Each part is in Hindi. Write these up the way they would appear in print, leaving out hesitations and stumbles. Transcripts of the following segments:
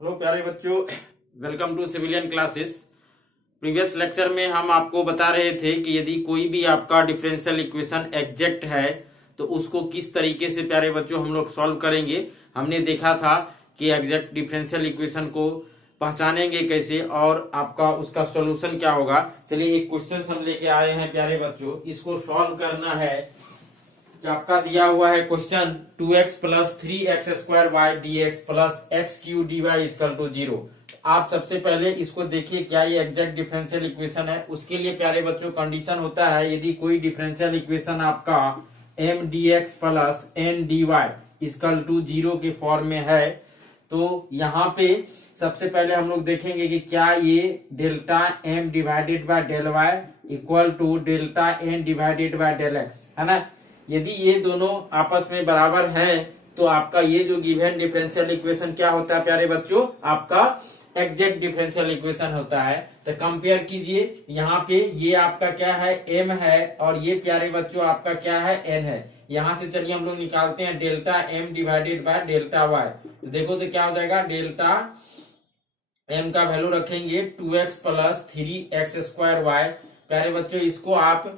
हेलो प्यारे बच्चों, welcome to civilian classes. Previous lecture में हम आपको बता रहे थे कि यदि कोई भी आपका डिफरेंशियल इक्वेशन एग्जैक्ट है तो उसको किस तरीके से प्यारे बच्चों हम लोग सॉल्व करेंगे। हमने देखा था कि एग्जैक्ट डिफरेंशियल इक्वेशन को पहचानेंगे कैसे और आपका उसका सॉल्यूशन क्या होगा। चलिए एक क्वेश्चन हम लेके आए हैं प्यारे बच्चों, इसको सॉल्व करना है। कि आपका दिया हुआ है question 2x plus 3x square y d x plus x cube d y is equal to 0। आप सबसे पहले इसको देखिए क्या ये एग्जैक्ट डिफरेंशियल इक्वेशन है। उसके लिए प्यारे बच्चों कंडीशन होता है यदि कोई डिफरेंशियल इक्वेशन आपका M d x plus N d y is equal to 0 के फॉर्म में है तो यहाँ पे सबसे पहले हम लोग देखेंगे कि क्या ये delta M divided by del y equal to delta N divided by del x है ना। यदि ये दोनों आपस में बराबर है तो आपका ये जो गिवन डिफरेंशियल इक्वेशन क्या होता है प्यारे बच्चों, आपका एग्जैक्ट डिफरेंशियल इक्वेशन होता है। तो कंपेयर कीजिए, यहाँ पे ये आपका क्या है m है और ये प्यारे बच्चों आपका क्या है n है। यहाँ से चलिए हम लोग निकालते हैं delta m divided by delta y। तो देखो तो क्या हो जाएगा, डेल्टा m का वैल्यू रखेंगे 2x plus 3x square y। प्यारे बच्चों इसको आप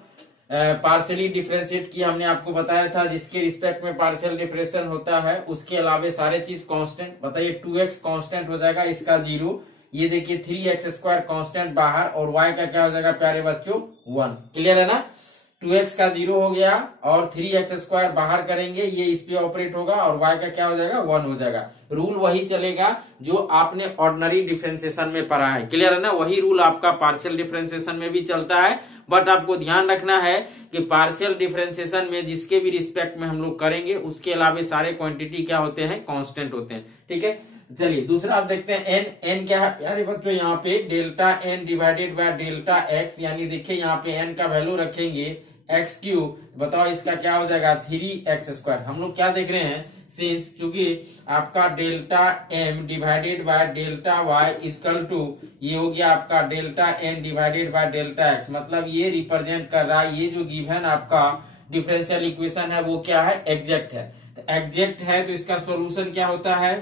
पार्शियली डिफरेंशिएट किया, हमने आपको बताया था जिसके रिस्पेक्ट में पार्शियल डिफरेंशिएशन होता है। उसके अलावा सारे चीज कांस्टेंट। बताइए 2x कांस्टेंट हो जाएगा, इसका 0। ये देखिए 3x स्क्वायर कांस्टेंट बाहर और y का क्या हो जाएगा प्यारे बच्चों 1। क्लियर है ना। 2x का 0 हो गया और 3x स्क्वायर बाहर करेंगे, ये इस पे ऑपरेट होगा और y का क्या हो जाएगा 1 हो जाएगा। रूल वही चलेगा जो आपने ऑर्डिनरी डिफरेंशिएशन में पढ़ा है। क्लियर है ना। वही रूल आपका पार्शियल डिफरेंशिएशन में भी चलता है, बट आपको ध्यान रखना है कि पार्शियल डिफरेंशिएशन में जिसके भी रिस्पेक्ट में हम लोग करेंगे उसके अलावा सारे क्वांटिटी क्या होते हैं, कांस्टेंट होते हैं। ठीक है, चलिए दूसरा आप देखते हैं n क्या है प्यारे बच्चों, यहाँ पे delta n divided by delta x। यानी देखिए यहाँ पे n का वैल्यू रखेंगे एक्स क्यूब। बताओ इसका क्या हो जाएगा 3x स्क्वायर। हम लोग क्या देख रहे हैं, सिंस चूंकि आपका delta m divided by delta y is equal to ये हो गया आपका delta n divided by delta x। मतलब ये रिप्रेजेंट कर रहा है ये जो गिवन आपका डिफरेंशियल इक्वेशन है वो क्या है, एग्जैक्ट है। तो एग्जैक्ट है तो इसका सॉल्यूशन क्या होता है,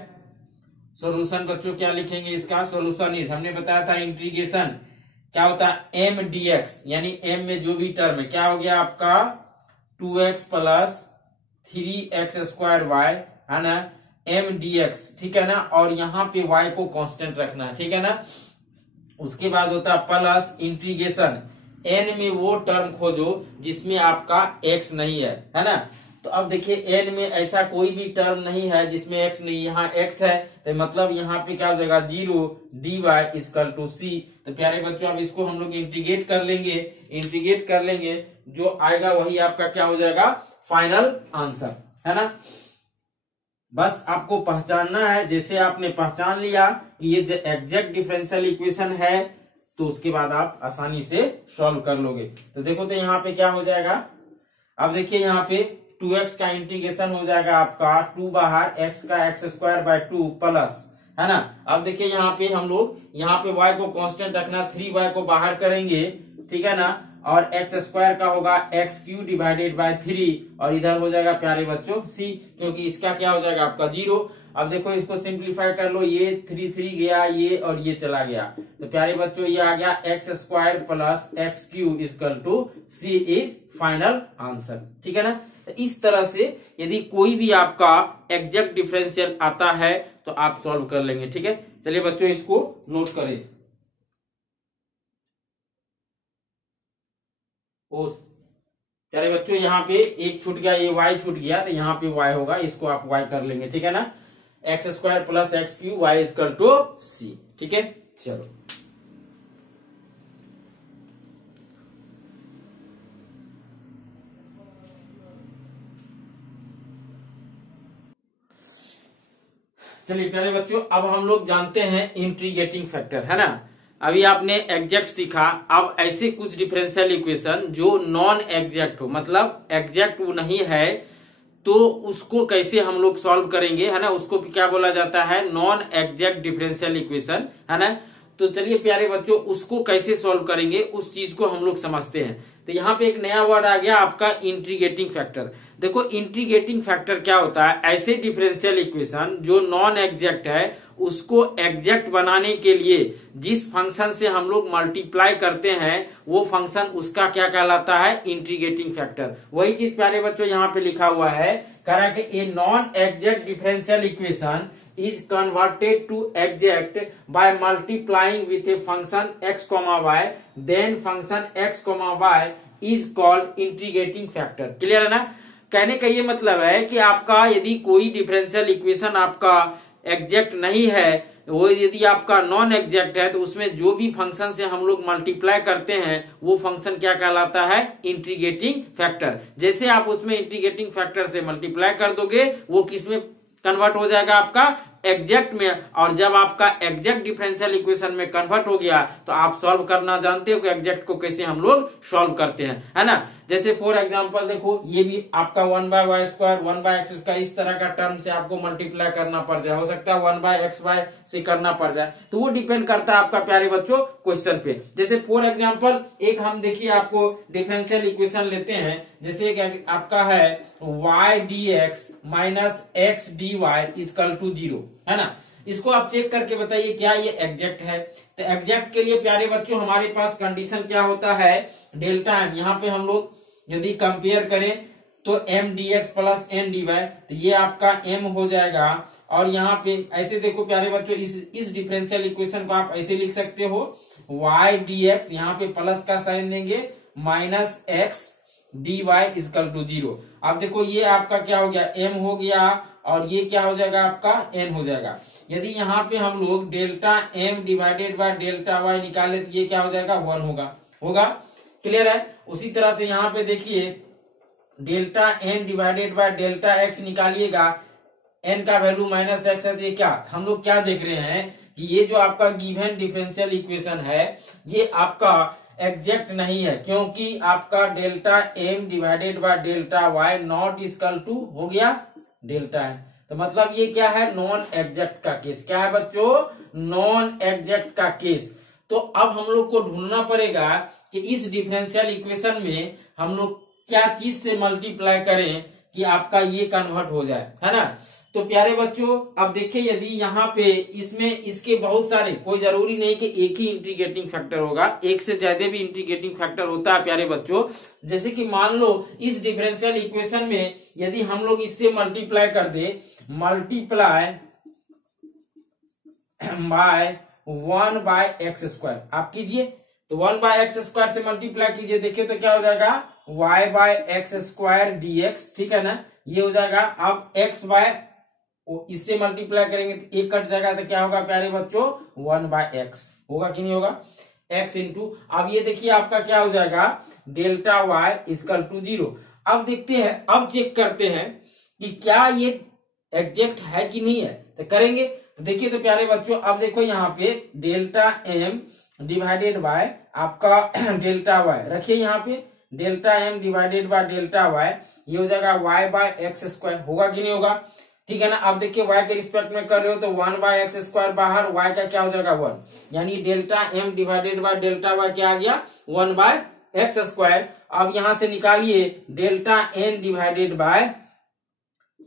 सॉल्यूशन बच्चों क्या लिखेंगे, इसका सॉल्यूशन इज, हमने बताया था इंटीग्रेशन क्या होता है m dx। यानी m में जो भी टर्म है क्या हो गया आपका 2x plus 3x square y है ना, m dx। ठीक है ना। और यहाँ पे y को कांस्टेंट रखना है। ठीक है ना। उसके बाद होता है प्लस इंटीग्रेशन n में वो टर्म खोजो जिसमें आपका x नहीं है ना। तो अब देखिए n में ऐसा कोई भी टर्म नहीं है जिसमें x नहीं, यहाँ x है तो मतलब यहाँ पे क्या हो जाएगा 0 dy इजकल टू c। तो प्यारे बच्चों अब इसको हम लोग इंटीग्रेट कर लेंगे, जो आएगा वही आपका क्या हो जाएगा फाइनल आंसर है ना। बस आपको पहचानना है, जैसे आपने पहचान लिया कि ये एग्जैक्ट डिफरेंशियल इक्वेशन है तो उसके बाद आप आसानी से सॉल्व कर लोगे। तो देखो तो यहाँ पे क्या हो जाएगा, अब देखिए यहाँ पे 2x का इंटीग्रेशन हो जाएगा आपका 2 बाहर x का x स्क्वायर बाय 2 प्लस है ना। अब देखिए यहाँ पे हम लोग यहाँ पे y को कांस्टेंट रखना, 3y को बाहर करेंगे ठीक है ना, और x स्क्वायर का होगा एक्स क्यू डिवाइडेड बाय 3 और इधर हो जाएगा प्यारे बच्चों c, क्योंकि इसका क्या हो जाएगा आपका 0। अब देखो इसको सिंप्लीफाई कर लो, ये 3 गया ये और ये चला गया तो प्यारे बच्चों ये आ गया x square plus x cube is equal to c is final answer. ठीक है ना। तो इस तरह से यदि कोई भी आपका एग्जैक्ट डिफरेंशियल आता है तो आप सॉल्व कर लेंगे। ठीक है, चलिए बच्चों इसको नोट करें। और प्यारे बच्चों यहाँ पे एक छूट गया, ये y छूट गया तो यहाँ पे y होगा, इसको आप y कर लेंगे। ठीक है ना। X square plus x q y is equal to c. ठीक है, चलो चलिए प्यारे बच्चों अब हम लोग जानते हैं इंटीग्रेटिंग फैक्टर है ना। अभी आपने एग्जैक्ट सीखा, अब ऐसे कुछ डिफरेंशियल इक्वेशन जो नॉन एग्जैक्ट हो, मतलब एग्जैक्ट वो नहीं है तो उसको कैसे हम लोग सॉल्व करेंगे है ना, उसको क्या बोला जाता है, नॉन एग्जैक्ट डिफरेंशियल इक्वेशन है ना। तो चलिए प्यारे बच्चों उसको कैसे सॉल्व करेंगे उस चीज को हम लोग समझते हैं। तो यहाँ पे एक नया वर्ड आ गया आपका इंटीग्रेटिंग फैक्टर। देखो इंटीग्रेटिंग फैक्टर क्या होता है, ऐसे डिफरेंशियल इक्वेशन जो नॉन एग्जैक्ट है उसको एग्जैक्ट बनाने के लिए जिस फंक्शन से हम लोग मल्टीप्लाई करते हैं वो फंक्शन उसका क्या कहलाता है, इंटीग्रेटिंग फैक्टर। वही चीज प्यारे बच्चों यहाँ पे लिखा हुआ है, कह रहा है कि a non exact differential equation is converted to exact by multiplying with a function x, y, then function x, y is called integrating factor। Clear है ना? कहने का ये मतलब है कि आपका यदि कोई डिफरेंशियल इक्वेशन आपका एग्जैक्ट नहीं है, वो यदि आपका नॉन एग्जैक्ट है, तो उसमें जो भी फंक्शन से हम लोग मल्टीप्लाई करते हैं वो फंक्शन क्या कहलाता है, इंटीग्रेटिंग फैक्टर। जैसे आप उसमें इंटीग्रेटिंग फैक्टर से मल्टीप्लाई कर दोगे वो किसमें कन्वर्ट हो जाएगा, आपका एग्जैक्ट में। और जब आपका एग्जैक्ट डिफरेंशियल इक्वेशन में कन्वर्ट हो गया तो आप सॉल्व करना जानते हो कि एग्जैक्ट को कैसे हम लोग सॉल्व करते हैं, है ना। जैसे फॉर एग्जांपल देखो, ये भी आपका 1/y², 1/x² इस तरह का टर्म से आपको मल्टीप्लाई करना पड़ जाए, हो सकता है 1/xy से करना पड़ जाए, तो वो डिपेंड करता है आपका प्यारे बच्चों क्वेश्चन पे। जैसे फॉर एग्जांपल एक हम देखिए आपको डिफरेंशियल इक्वेशन लेते हैं, जैसे एक आपका है y dx minus x dy equal to 0, है ना। इसको आप चेक करके बताइए क्या ये एग्जैक्ट है। तो एग्जैक्ट के लिए प्यारे बच्चों हमारे पास कंडीशन क्या होता है, डेल्टा m। यहाँ पे हम लोग यदि कंपेयर करें तो m dx plus n dy, तो ये आपका m हो जाएगा। और यहाँ पे ऐसे देखो प्यारे बच्चों, इस डिफरेंशियल इक्वेशन को आप ऐसे लिख सकते हो, y dx यहाँ पे प्लस का साइन देंगे, minus x dy equal to 0। अब देखो ये आपका क्या हो गया, m हो गया, और ये क्या हो जाएगा आपका n हो जाएगा। यदि यहाँ पे हम लोग delta m divided by delta y निकाले तो ये क्या हो जाएगा, 1 होगा। क्लियर है। उसी तरह से यहाँ पे देखिए delta n divided by delta x निकालिएगा, n का वैल्यू माइनस x है, तो ये क्या हम लोग क्या देख रहे हैं कि ये जो आपका गिवन डिफरेंशियल इक्वेशन है ये आपका एग्जैक्ट नहीं है, क्योंकि आपका delta m divided by delta y not equal to हो गया डेल्टा n। तो मतलब ये क्या है, नॉन एग्जैक्ट का केस। क्या है बच्चों, नॉन एग्जैक्ट का केस। तो अब हम लोग को ढूंढना पड़ेगा कि इस डिफरेंशियल इक्वेशन में हम लोग क्या चीज से मल्टीप्लाई करें कि आपका ये कन्वर्ट हो जाए, है ना। तो प्यारे बच्चों अब देखिए, यदि यहाँ पे इसमें इसके बहुत सारे, कोई जरूरी नहीं कि एक ही इंटीग्रेटिंग फैक्टर होगा, एक से ज्यादा भी इंटीग्रेटिंग फैक्टर होता है प्यारे बच्चों। जैसे कि मान लो इस डिफरेंशियल इक्वेशन में यदि हम लोग इससे मल्टीप्लाई कर दे, मल्टीप्लाई बाय 1/x², आप कीजिए तो 1/x² से मल्टीप्लाई कीजिए, देखिए तो क्या हो जाएगा, y/x² dx, ठीक है ना, ये हो जाएगा। अब इससे मल्टीप्लाई करेंगे तो एक कट जाएगा, तो क्या होगा प्यारे बच्चों, 1/x होगा कि नहीं होगा, x इंटू, अब ये देखिए आपका क्या हो जाएगा, डेल्टा y इक्वल टू 0। अब देखते हैं, अब चेक करते हैं कि क्या ये एग्जैक्ट है कि नहीं है, तो करेंगे। तो देखिए तो प्यारे बच्चों अब देखो यहाँ पे डेल्टा m डिवाइडेड बाय आपका डेल्टा y रखिए, यहाँ पे delta m divided by delta y, ये हो जाएगा y/x², होगा कि नहीं होगा, ठीक है ना। अब देखिए y के रिस्पेक्ट में कर रहे हो तो 1/x² बाहर, y का क्या हो जाएगा 1, यानी delta m divided by delta y क्या आ गया, 1/x²। अब यहां से निकालिए delta n divided by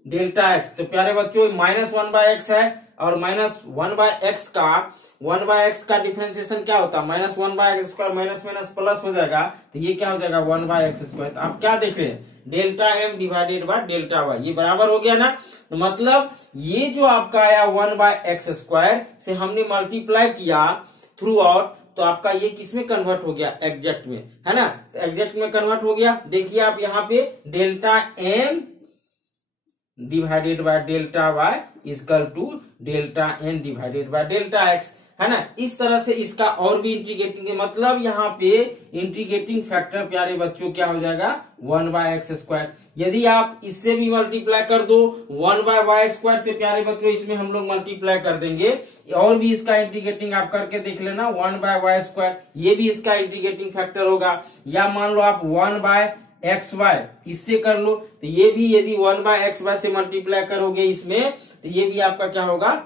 delta x, तो प्यारे बच्चों -1/x है, और -1/x का डिफरेंशिएशन क्या होता है, -1/x² माइनस माइनस प्लस हो जाएगा, तो ये क्या हो जाएगा 1/x²। तो आप क्या देख रहे हैं, delta m divided by delta y, ये बराबर हो गया ना। तो मतलब ये जो आपका आया 1/x² से हमने मल्टीप्लाई किया थ्रू आउट, तो आपका ये किसमें कन्वर्ट हो गया, एग्जैक्ट में, है ना। तो एग्जैक्ट में कन्वर्ट हो गया। देखिए आप यहाँ पे delta m divided by delta y equal to delta n divided by delta x, है ना। इस तरह से इसका और भी इंटीग्रेटिंग, मतलब यहाँ पे इंटीग्रेटिंग फैक्टर प्यारे बच्चों क्या हो जाएगा, 1/x²। यदि आप इससे भी मल्टीप्लाई कर दो 1/y² से प्यारे बच्चों, इसमें हम लोग मल्टीप्लाई कर देंगे, और भी इसका इंटीग्रेटिंग आप करके देख लेना, 1/y², ये भी इसका इंटीग्रेटिंग फैक्टर होगा। या मान लो आप 1/xy इससे कर लो, तो ये भी यदि 1/xy से मल्टीप्लाई करोगे इसमें, तो ये भी आपका क्या होगा,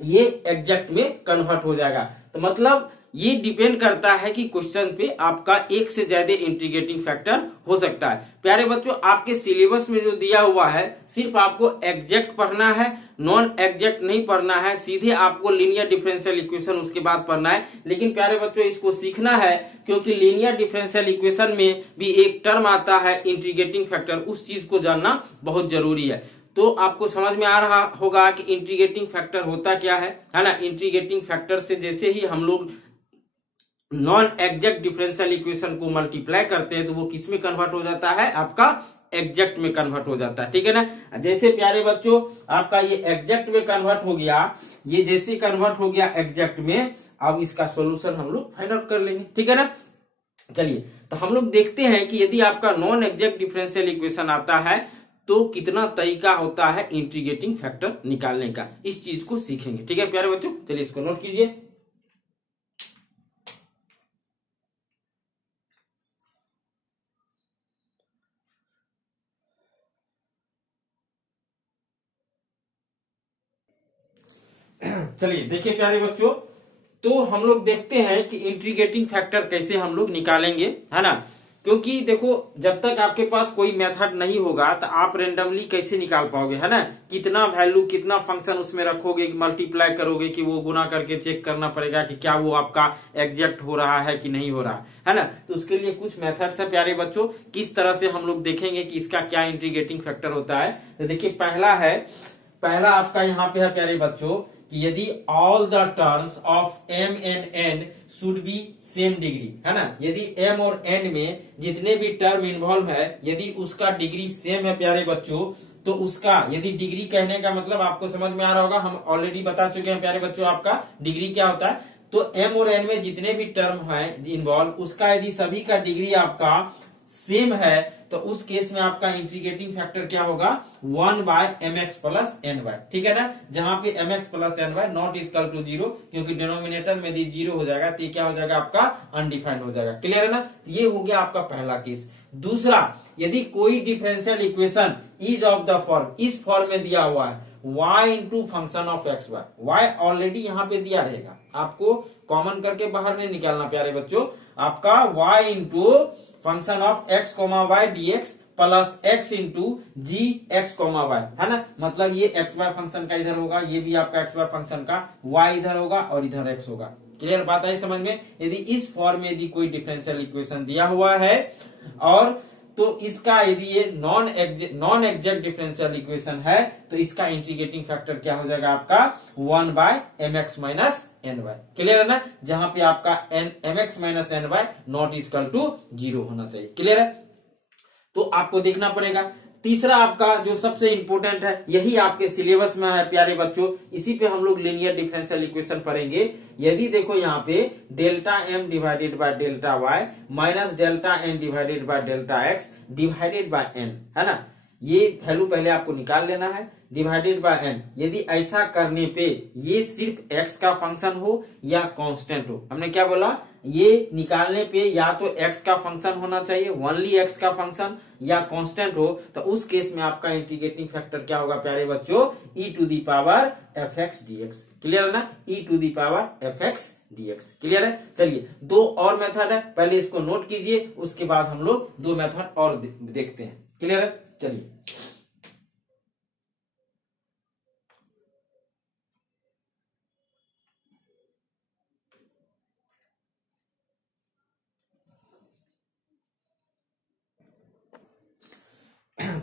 ये एग्जैक्ट में कन्वर्ट हो जाएगा। तो मतलब ये डिपेंड करता है कि क्वेश्चन पे आपका एक से ज्यादा इंटीग्रेटिंग फैक्टर हो सकता है। प्यारे बच्चों, आपके सिलेबस में जो दिया हुआ है सिर्फ आपको एग्जैक्ट पढ़ना है, नॉन एग्जैक्ट नहीं पढ़ना है, सीधे आपको लीनियर डिफरेंशियल इक्वेशन उसके बाद पढ़ना है। लेकिन प्यारे बच्चों, इसको सीखना है क्योंकि लीनियर डिफरेंशियल इक्वेशन में भी एक टर्म आता है इंटीग्रेटिंग फैक्टर, उस चीज को जानना बहुत जरूरी है। तो आपको समझ में आ रहा होगा कि इंटीग्रेटिंग फैक्टर होता क्या है ना। इंटीग्रेटिंग फैक्टर से जैसे ही हम लोग नॉन एग्जैक्ट डिफरेंशियल इक्वेशन को मल्टीप्लाई करते हैं तो वो किस में कन्वर्ट हो जाता है, आपका एग्जैक्ट में कन्वर्ट हो जाता है, ठीक है ना। जैसे प्यारे बच्चों आपका ये एग्जैक्ट में कन्वर्ट हो गया, ये जैसे कन्वर्ट हो गया एग्जैक्ट में, अब इसका सॉल्यूशन हम लोग फाइंड आउट कर लेंगे, ठीक है ना। चलिए, तो हम लोग देखते हैं कि यदि आपका नॉन एग्जैक्ट डिफरेंशियल इक्वेशन आता है तो कितना तरीका होता है इंटीग्रेटिंग फैक्टर निकालने का, इस चीज को सीखेंगे, ठीक है प्यारे बच्चों। चलिए इसको नोट कीजिए। चलिए देखिए प्यारे बच्चों, तो हम लोग देखते हैं कि इंटीग्रेटिंग फैक्टर कैसे हम लोग निकालेंगे, है ना। क्योंकि देखो, जब तक आपके पास कोई मेथड नहीं होगा तो आप रेंडमली कैसे निकाल पाओगे, है ना। कितना वैल्यू, कितना फंक्शन उसमें रखोगे, मल्टीप्लाई करोगे कि वो गुना करके चेक करना पड़ेगा कि क्या वो आपका एग्जैक्ट हो रहा है कि नहीं हो रहा है ना। तो उसके लिए कुछ मेथड्स है प्यारे बच्चों, किस तरह से हम लोग देखेंगे कि इसका क्या इंटीग्रेटिंग फैक्टर होता है। तो देखिए, पहला आपका यहाँ पे है प्यारे बच्चों कि यदि all the terms of m and n should be same degree, है ना। यदि m और n में जितने भी टर्म इन्वॉल्व है, यदि उसका डिग्री सेम है प्यारे बच्चों, तो उसका, यदि डिग्री कहने का मतलब आपको समझ में आ रहा होगा, हम ऑलरेडी बता चुके हैं प्यारे बच्चों आपका डिग्री क्या होता है। तो m और n में जितने भी टर्म है इन्वॉल्व, उसका यदि सभी का डिग्री आपका सेम है तो उस केस में आपका इंटीग्रेटिंग फैक्टर क्या होगा, 1/mx प्लस ny, ठीक है ना। जहां पे mx plus ny not equal to 0, क्योंकि डिनोमिनेटर में यदि 0 हो जाएगा तो क्या हो जाएगा, आपका अनडिफाइंड हो जाएगा, क्लियर है ना। ये हो गया आपका पहला केस। दूसरा, यदि कोई differential equation is of the form, इस फॉर्म में दिया हुआ है y into function of x y, y already यहाँ पे दिया रहेगा, आपको कॉमन करके बाहर नहीं निकालना प्यारे बच्चों। आपका y into function of x comma y dx plus x into g x comma y, है ना। मतलब ये एक्स वाई फंक्शन का इधर होगा, ये भी आपका एक्स वाई फंक्शन का y इधर होगा और इधर x होगा, क्लियर बात आई समझ में। यदि इस फॉर्म में यदि कोई डिफरेंशियल इक्वेशन दिया हुआ है और तो इसका यदि ये नॉन एग्जैक्ट डिफरेंशियल इक्वेशन है तो इसका इंटीग्रेटिंग फैक्टर क्या हो जाएगा, आपका 1/mx माइनस ny, क्लियर है ना। जहां पे आपका mx minus ny not equal to 0 होना चाहिए, क्लियर है। तो आपको देखना पड़ेगा। तीसरा आपका जो सबसे इंपॉर्टेंट है, यही आपके सिलेबस में है प्यारे बच्चों, इसी पे हम लोग लीनियर डिफरेंशियल इक्वेशन पढ़ेंगे। यदि देखो यहाँ पे delta m divided by delta y minus delta n divided by delta x divided by n, है ना। ये वैल्यू पहले आपको निकाल लेना है, डिवाइडेड बाय n। यदि ऐसा करने पे ये सिर्फ x का फंक्शन हो या कांस्टेंट हो, हमने क्या बोला, ये निकालने पे या तो x का फंक्शन होना चाहिए, ओनली x का फंक्शन, या कांस्टेंट हो, तो उस केस में आपका इंटीग्रेटिंग फैक्टर क्या होगा प्यारे बच्चों, e to the power fx dx, clear है ना, e to the power fx dx, clear है। चलिए, दो और मेथड है, पहले इसको नोट कीजिए, उसके बाद हम लोग दो मेथड और देखते हैं, क्लियर है। चलिए,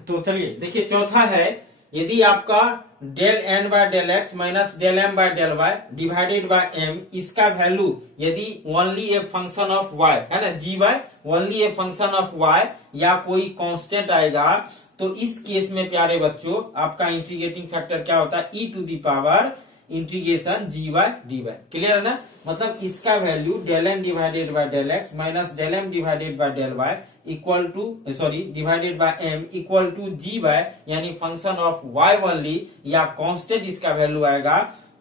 तो चलिए देखिए, चौथा है, यदि आपका del n by del x minus del m by del y divided by m, इसका वैल्यू यदि only a function of y, है ना, g y only a function of y, या कोई कांस्टेंट आएगा, तो इस केस में प्यारे बच्चों आपका इंटीग्रेटिंग फैक्टर क्या होता है, e to the power integration g y d y, clear है ना। मतलब इसका value del N divided by del x minus del M divided by del y equal to divided by M equal to g y, यानी फंक्शन ऑफ वाई ओनली, या कांस्टेंट इसका वैल्यू आएगा,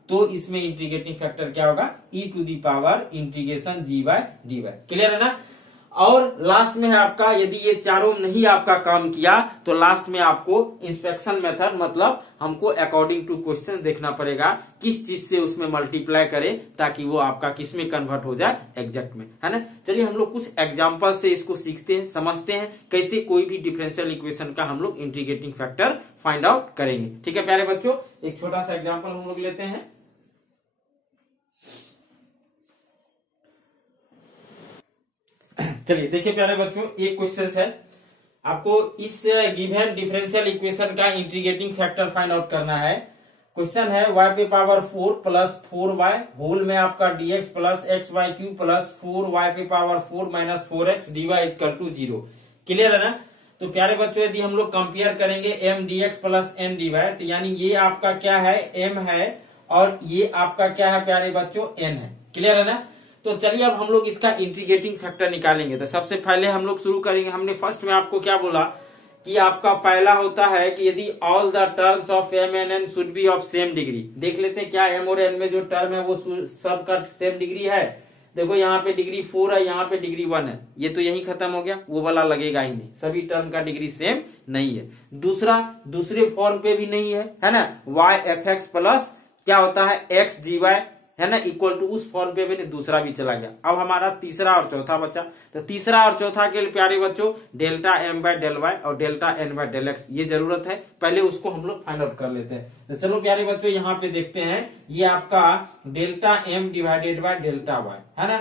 तो इसमें इंटीग्रेटिंग फैक्टर क्या होगा, e to the power integration g y d y, clear है ना। और लास्ट में है आपका, यदि ये चारों नहीं आपका काम किया तो लास्ट में आपको इंस्पेक्शन मेथड, मतलब हमको अकॉर्डिंग टू क्वेश्चन देखना पड़ेगा किस चीज से उसमें मल्टीप्लाई करे ताकि वो आपका किस में कन्वर्ट हो जाए, एग्जैक्ट में, है ना। चलिए हम लोग कुछ एग्जांपल से इसको सीखते हैं, समझते हैं कैसे कोई भी डिफरेंशियल इक्वेशन का हम लोग इंटीग्रेटिंग फैक्टर फाइंड आउट करेंगे। ठीक है प्यारे बच्चों, एक छोटा सा एग्जाम्पल हम लोग लेते हैं। चलिए देखिए प्यारे बच्चों, एक क्वेश्चन है, आपको इस गिवन डिफरेंशियल इक्वेशन का इंटीग्रेटिंग फैक्टर फाइंड आउट करना है। क्वेश्चन है y पे पावर 4 प्लस 4y होल में आपका dx plus x y cube plus 4y पे power 4 minus 4x dy equal to 0। Clear है ना। तो प्यारे बच्चों यदि हम लोग कंपेयर करेंगे m dx plus n dy, तो यानी ये आपका क्या है, m है, और ये आपका क्या है प्यारे बच्चों, n है। क्लियर है ना। तो चलिए अब हम लोग इसका इंटीग्रेटिंग फैक्टर निकालेंगे। तो सबसे पहले हम लोग शुरू करेंगे, हमने फर्स्ट में आपको क्या बोला कि आपका पहला होता है कि यदि all the terms of m and n should be of same degree. देख लेते हैं क्या m और n में जो टर्म है वो सब का सेम डिग्री है। देखो यहाँ पे डिग्री 4 है, यहाँ पे डिग्री 1 है, ये तो यही खत्म हो गया, वो वाला लगेगा ही नहीं, सभी टर्म का डिग्री सेम नहीं है। दूसरा, दूसरे फॉर्म पे भी नहीं है ना, y एफ एक्स प्लस क्या होता है x dy, है ना, इक्वल टू उस फॉर्म पे भी दूसरा भी चला गया। अब हमारा तीसरा और चौथा बचा। तो तीसरा और चौथा के लिए प्यारे बच्चों delta m by del y और delta n by del x ये जरूरत है, पहले उसको हम लोग फाइंड आउट कर लेते हैं। तो चलो प्यारे बच्चों यहाँ पे देखते हैं, ये आपका delta m divided by delta y है ना।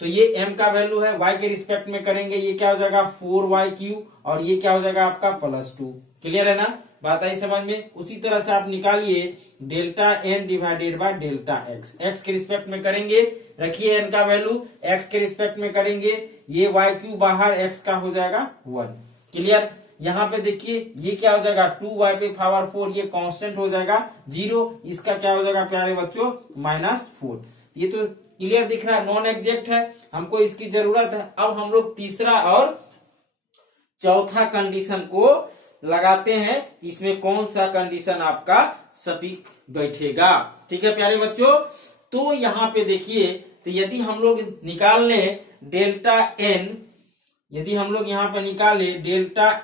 तो ये m का वैल्यू है, y के रिस्पेक्ट में करेंगे ये क्या हो जाएगा 4y3 और ये क्या हो जाएगा आपका +2। क्लियर है ना, बात आई समझ में। उसी तरह से आप निकालिए delta n divided by delta x, x के रिस्पेक्ट में करेंगे, रखिए n का वैल्यू, x के रिस्पेक्ट में करेंगे, ये y3 बाहर, x का हो जाएगा 1। क्लियर। यहाँ पे देखिए ये क्या हो जाएगा 2y पे पावर 4, ये कांस्टेंट हो जाएगा 0, इसका क्या हो जाएगा प्यारे बच्चों -4। ये तो क्लियर दिख रहा है, नॉन एग्जैक्ट है, हमको इसकी जरूरत है। अब हम लोग तीसरा और चौथा कंडीशन को लगाते हैं, इसमें कौन सा कंडीशन आपका सटीक बैठेगा। ठीक है प्यारे बच्चों, तो यहाँ पे देखिए, तो यदि हम लोग निकाल लें डेल्टा n, यदि हम लोग यहाँ पे निकाले delta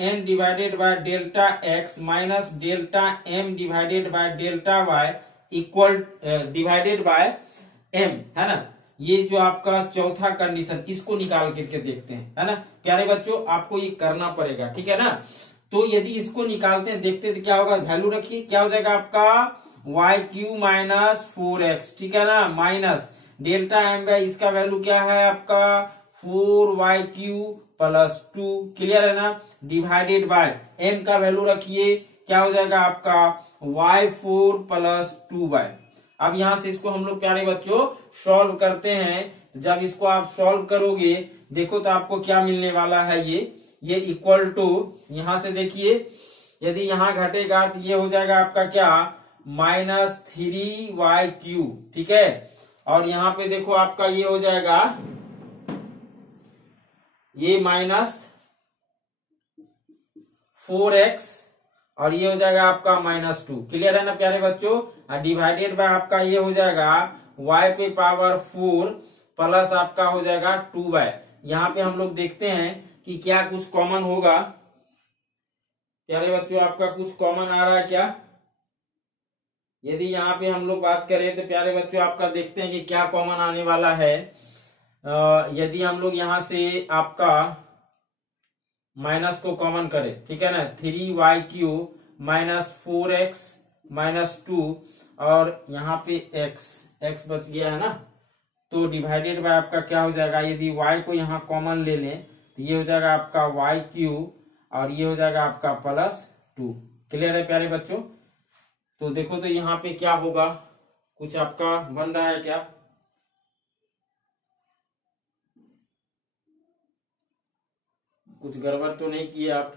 n divided by delta x minus delta m divided by delta y equal divided by m, है ना, ये जो आपका चौथा कंडीशन, इसको निकाल करके देखते हैं, है ना प्यारे बच्चों, आपको ये करना पड़ेगा। ठीक है ना। तो यदि इसको निकालते हैं, देखते हैं तो क्या होगा, वैल्यू रखिए, क्या हो जाएगा आपका y3 माइनस 4x, ठीक है ना, माइनस डेल्टा m बाय इसका वैल्यू क्या है आपका 4y3 +2। क्लियर है ना, डिवाइडेड बाय m का वैल्यू रखिए, क्या हो जाएगा आपका y4 +2y। अब यहां से इसको हम लोग प्यारे बच्चों सॉल्व करते हैं। जब इसको आप सॉल्व करोगे देखो तो आपको क्या मिलने वाला है, ये इक्वल टू, यहां से देखिए यदि यहां घटेगा तो ये हो जाएगा आपका क्या -3y3, ठीक है। और यहाँ पे देखो आपका ये हो जाएगा ये -4x और ये हो जाएगा आपका -2। क्लियर है ना प्यारे बच्चों। डिवाइडेड बाय आपका ये हो जाएगा y पे पावर 4 प्लस आपका हो जाएगा 2y। यहाँ पे हम लोग देखते हैं कि क्या कुछ कॉमन होगा प्यारे बच्चों, आपका कुछ कॉमन आ रहा है क्या। यदि यहाँ पे हम लोग बात करें तो प्यारे बच्चों आपका देखते हैं कि क्या कॉमन आने वाला है। यदि हम लोग यहाँ से आपका माइनस को कॉमन करें, ठीक है ना, 3y3 -4x -2 और यहाँ पे x बच गया है ना, तो डिवाइडेड बाय आपका क्या हो जाएगा, यदि y को यहाँ कॉमन ले लें तो ये हो जाएगा आपका y3 और ये हो जाएगा आपका +2। क्लियर है प्यारे बच्चों। तो देखो तो यहाँ पे क्या होगा, कुछ आपका बन रहा है क्या, कुछ गड़बड़ तो नहीं किए आप।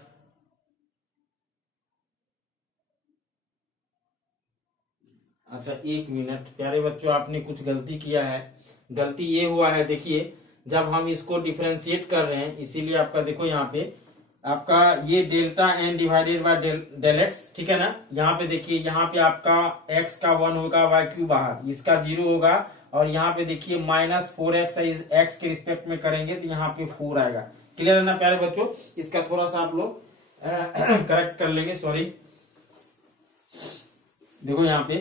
अच्छा एक मिनट प्यारे बच्चों, आपने कुछ गलती किया है। गलती ये हुआ है, देखिए जब हम इसको डिफरेंशिएट कर रहे हैं इसीलिए आपका देखो यहाँ पे आपका ये delta n divided by del x, ठीक है ना। यहाँ पे देखिए यहाँ पे आपका x का 1 होगा, y3 बाहर, इसका 0 होगा और यहाँ पे देखिए -4x है, इस x के रिस्पेक्ट में करेंगे तो यहाँ पे 4 आएगा। क्लियर है ना प्यारे बच्चों? इसका थोड़ा सा आप लोग करेक्ट कर लेंगे, सॉरी। देखो यहाँ पे,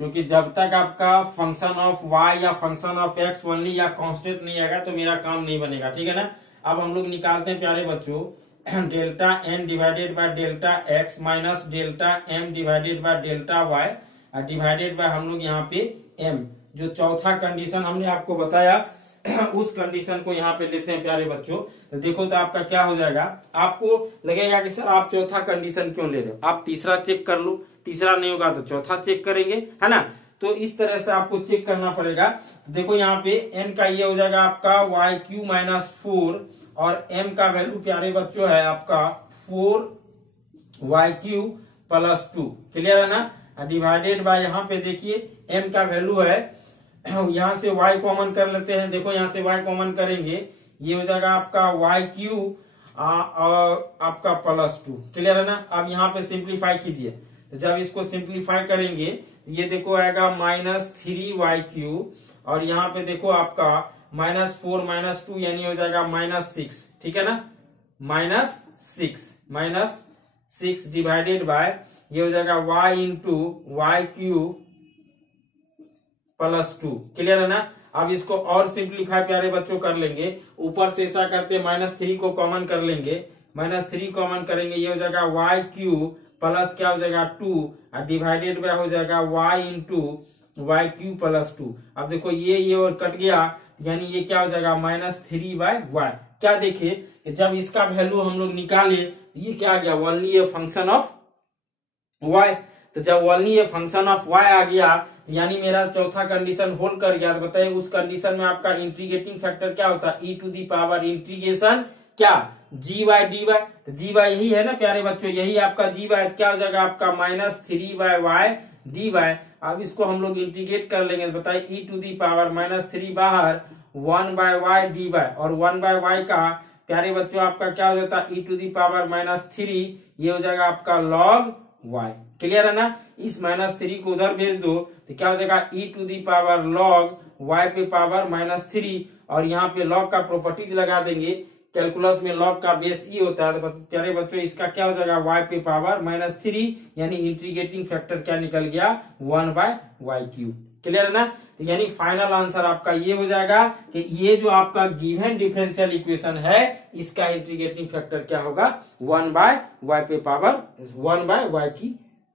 क्योंकि जब तक आपका फंक्शन ऑफ y या फंक्शन ऑफ x ओनली या कांस्टेंट नहीं आएगा तो मेरा काम नहीं बनेगा, ठीक है ना। अब हम लोग निकालते हैं प्यारे बच्चों, delta n divided by delta x minus delta m divided by delta y divided by हम लोग यहाँ पे m, जो चौथा कंडीशन हमने आपको बताया उस कंडीशन को यहाँ पे लेते हैं प्यारे बच्चों। तो देखो तो आपका क्या हो जाएगा, आपको लगेगा कि सर आप चौथा कंडीशन क्यों ले रहे हो, आप तीसरा चेक कर लो, तीसरा नहीं होगा तो चौथा चेक करेंगे, है ना। तो इस तरह से आपको चेक करना पड़ेगा। देखो यहाँ पे n का ये हो जाएगा आपका y³ माइनस 4 और m का वैल्यू प्यारे बच्चों है आपका 4y³ प्लस 2। क्लियर है ना। डिवाइडेड बाय यहाँ पे देखिए m का वैल्यू है, यहाँ से y कॉमन कर लेते हैं। देखो यहाँ से y कॉमन करेंगे, ये हो जाएगा आपका y³ और आपका प्लस 2। क्लियर है ना। अब यहाँ पे सिंप्लीफाई कीजिए, जब इसको सिंप्लीफाई करेंगे ये देखो आएगा -3y³ और यहाँ पे देखो आपका -4 माइनस 2 यानी हो जाएगा -6, ठीक है ना। -6 डिवाइडेड बाय ये हो जाएगा y into y³ plus 2। Clear है ना। अब इसको और सिंप्लीफाई प्यारे बच्चों कर लेंगे, ऊपर से ऐसा करते -3 को कॉमन कर लेंगे, -3 कॉमन करेंगे, ये हो जाएगा y³ प्लस क्या हो जाएगा 2 डिवाइडेड बाय हो जाएगा y इंटू y³ प्लस 2। अब देखो ये और कट गया, यानी ये क्या हो जाएगा -3/y। क्या देखे कि जब इसका वैल्यू हम लोग निकाले ये क्या आ गया, only a function of y। तो जब only a function of y आ गया यानी मेरा चौथा कंडीशन होल्ड कर गया। तो बताइए उस कंडीशन में आपका इंटीग्रेटिंग फैक्टर क्या होता है, e to the power integration क्या gy dy। तो gy यही है ना प्यारे बच्चों, यही आपका gy। क्या हो जाएगा आपका -3/y dy। अब इसको हम लोग इंटीग्रेट कर लेंगे, तो बताइए e टू दी पावर -3 बाहर 1/y dy और 1/y का प्यारे बच्चों आपका क्या हो जाता है e टू दी पावर -3, ये हो जाएगा आपका log y। क्लियर है ना। इस -3 को उधर भेज दो तो क्या हो जाएगा e to the power log y पे पावर -3 और यहाँ पे log का प्रॉपर्टीज लगा देंगे। कैलकुलस में log का बेस e होता है, तो प्यारे बच्चों इसका क्या हो जाएगा y पे पावर -3 यानी इंटीग्रेटिंग फैक्टर क्या निकल गया 1/y³। क्लियर है ना। तो यानी फाइनल आंसर आपका ये हो जाएगा कि ये जो आपका गिवन डिफरेंशियल इक्वेशन है इसका इंटीग्रेटिंग फैक्टर क्या होगा 1/y पे पावर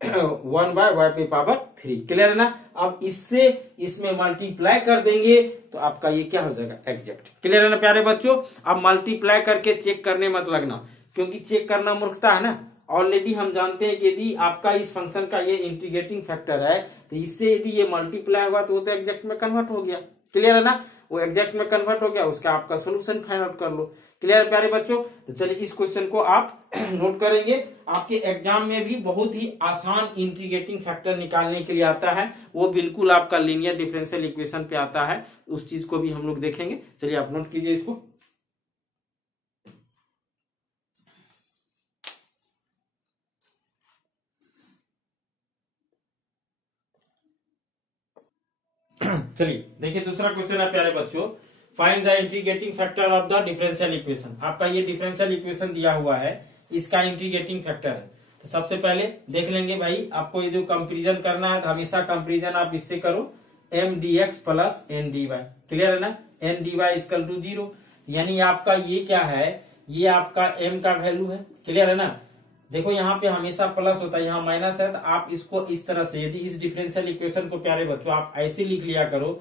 1/y पे पावर 3। क्लियर है ना। अब इससे इसमें मल्टीप्लाई कर देंगे तो आपका ये क्या हो जाएगा एग्जैक्ट। क्लियर है ना प्यारे बच्चों। अब मल्टीप्लाई करके चेक करने मत लगना, क्योंकि चेक करना मूर्खता है ना। ऑलरेडी हम जानते हैं कि यदि आपका इस फंक्शन का ये इंटीग्रेटिंग फैक्टर है तो इससे यदि ये मल्टीप्लाई हुआ तो वो तो एग्जैक्ट में कन्वर्ट हो गया। क्लियर है ना। वो एग्जैक्ट में कन्वर्ट हो गया, उसका आपका सोल्यूशन फाइंड आउट कर लो। क्लियर है प्यारे बच्चों। तो चलिए इस क्वेश्चन को आप नोट करेंगे, आपके एग्जाम में भी बहुत ही आसान इंटीग्रेटिंग फैक्टर निकालने के लिए आता है, वो बिल्कुल आपका लीनियर डिफरेंशियल इक्वेशन पे आता है। उस चीज को भी हम लोग देखेंगे। चलिए आप नोट कीजिए इसको। चलिए देखिए दूसरा क्वेश्चन है प्यारे बच्चों, find the integrating factor of the differential equation. आपका ये डिफरेंशियल इक्वेशन दिया हुआ है, इसका इंटीग्रेटिंग फैक्टर है। तो सबसे पहले देख लेंगे भाई, आपको ये जो कंपेरिजन करना है तो हमेशा कंपेरिजन आप इससे करो m dx plus n dy। Clear है ना। n dy इक्वल टू 0, यानी आपका ये क्या है, ये आपका m का वैल्यू है। क्लियर है ना। देखो यहाँ पे हमेशा प्लस होता है, यहाँ माइनस है, तो आप इसको इस तरह से, यदि इस डिफरेंशियल इक्वेशन को प्यारे बच्चों आप ऐसे लिख लिया करो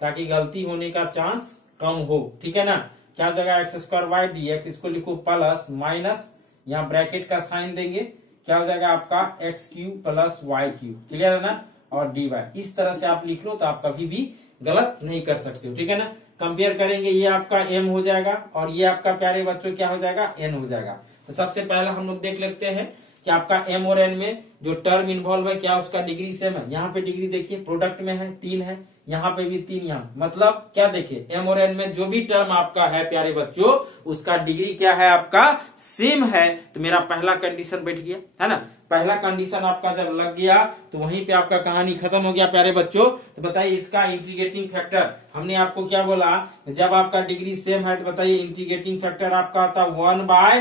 ताकि गलती होने का चांस कम हो। ठीक है ना। क्या हो जाएगा x² dx, इसको लिखो प्लस माइनस, यहाँ ब्रैकेट का साइन देंगे, क्या हो जाएगा आपका x³ प्लस y³। क्लियर है ना। और dy इस तरह से आप लिख लो तो आप कभी भी गलत नहीं कर सकते हो। ठीक है ना। कंपेयर करेंगे, ये आपका m हो जाएगा और ये आपका प्यारे बच्चों क्या हो जाएगा n हो जाएगा। तो सबसे पहले हम लोग देख लेते हैं कि आपका m और n में जो टर्म इन्वॉल्व है क्या उसका डिग्री सेम है। यहाँ पे डिग्री देखिए प्रोडक्ट में है 3 है, यहाँ पे भी 3 यहाँ, मतलब क्या देखिए m और n में जो भी टर्म आपका है प्यारे बच्चों उसका डिग्री क्या है आपका सेम है। तो मेरा पहला कंडीशन बैठ गया है ना, पहला कंडीशन आपका जब लग गया तो वहीं पे आपका कहानी खत्म हो गया प्यारे बच्चों। तो बताइए इसका इंटीग्रेटिंग फैक्टर, हमने आपको क्या बोला जब आपका डिग्री सेम है तो बताइए इंटीग्रेटिंग फैक्टर आपका आता 1 बाय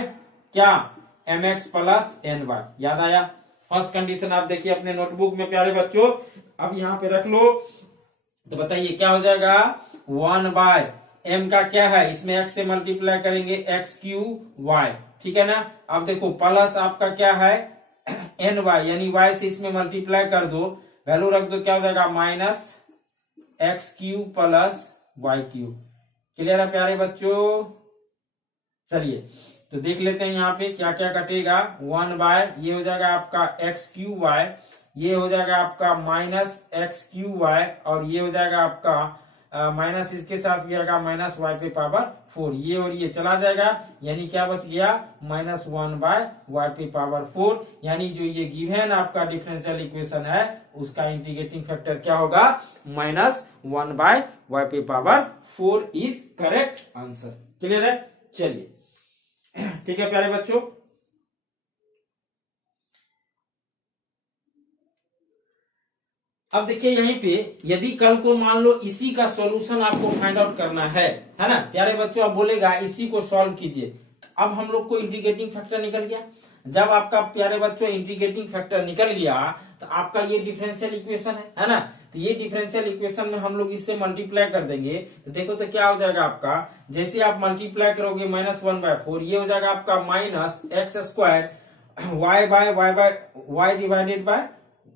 क्या mx प्लस एन वाई। याद आया? फर्स्ट कंडीशन आप देखिए अपने नोटबुक में प्यारे बच्चों, अब यहाँ पे रख लो। तो बताइए क्या हो जाएगा 1 बाय m का क्या है, इसमें x से मल्टीप्लाई करेंगे एक्स क्यू वाई, ठीक है ना। अब देखो प्लस आपका क्या है एन वाई, यानी y से इसमें मल्टीप्लाई कर दो, वैल्यू रख दो, क्या हो जाएगा minus x cube plus y cube. Clear है प्यारे बच्चों? चलिए तो देख लेते हैं यहाँ पे क्या क्या कटेगा। 1 बाय ये हो जाएगा आपका एक्स क्यू वाई, ये हो जाएगा आपका माइनस एक्स क्यू वाई, और ये हो जाएगा आपका माइनस इसके साथ भी आएगा माइनस वाई पे पावर 4, ये और ये चला जाएगा, यानी क्या बच गया माइनस 1 बाय वाई पे पावर 4। यानी जो ये गिवन आपका डिफरेंशियल इक्वेशन है उसका इंटीग्रेटिंग फैक्टर क्या होगा माइनस 1 बाय वाई पे power 4 is correct answer. Clear है? चलिए ठीक है प्यारे बच्चों, अब देखिए यहीं पे यदि कल को मान लो इसी का सॉल्यूशन आपको फाइंड आउट करना है ना प्यारे बच्चों, अब बोलेगा इसी को सॉल्व कीजिए। अब हम लोग को इंटीग्रेटिंग फैक्टर निकल गया, जब आपका प्यारे बच्चों इंटीग्रेटिंग फैक्टर निकल गया तो आपका ये डिफरेंशियल इक्वेशन है ना, तो ये डिफरेंशियल इक्वेशन में हम लोग इससे मल्टीप्लाई कर देंगे तो देखो तो क्या हो जाएगा आपका, जैसे आप मल्टीप्लाई करोगे माइनस 1 बाय 4, ये हो जाएगा आपका minus x square y divided by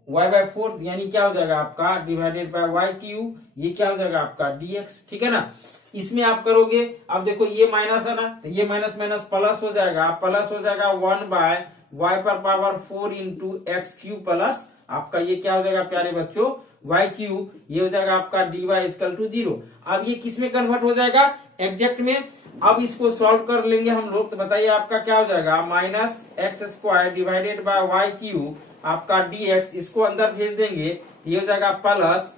y by 4, यानी क्या हो जाएगा आपका डिवाइडेड बाय वाई क्यू, ये क्या हो जाएगा आपका dx, ठीक है ना। इसमें आप करोगे, अब देखो ये माइनस है ना, तो ये माइनस माइनस प्लस हो जाएगा, प्लस हो जाएगा 1 बाय वाई पर power 4 into x cube plus आपका ये क्या हो जाएगा प्यारे बच्चों वाई क्यू, ये हो जाएगा आपका dy इक्वल टू 0। अब ये किस में कन्वर्ट हो जाएगा एग्जैक्ट में। अब इसको सॉल्व कर लेंगे हम लोग, तो बताइए आपका क्या हो जाएगा minus x square divided by y cube आपका dx, इसको अंदर भेज देंगे तो ये हो जाएगा plus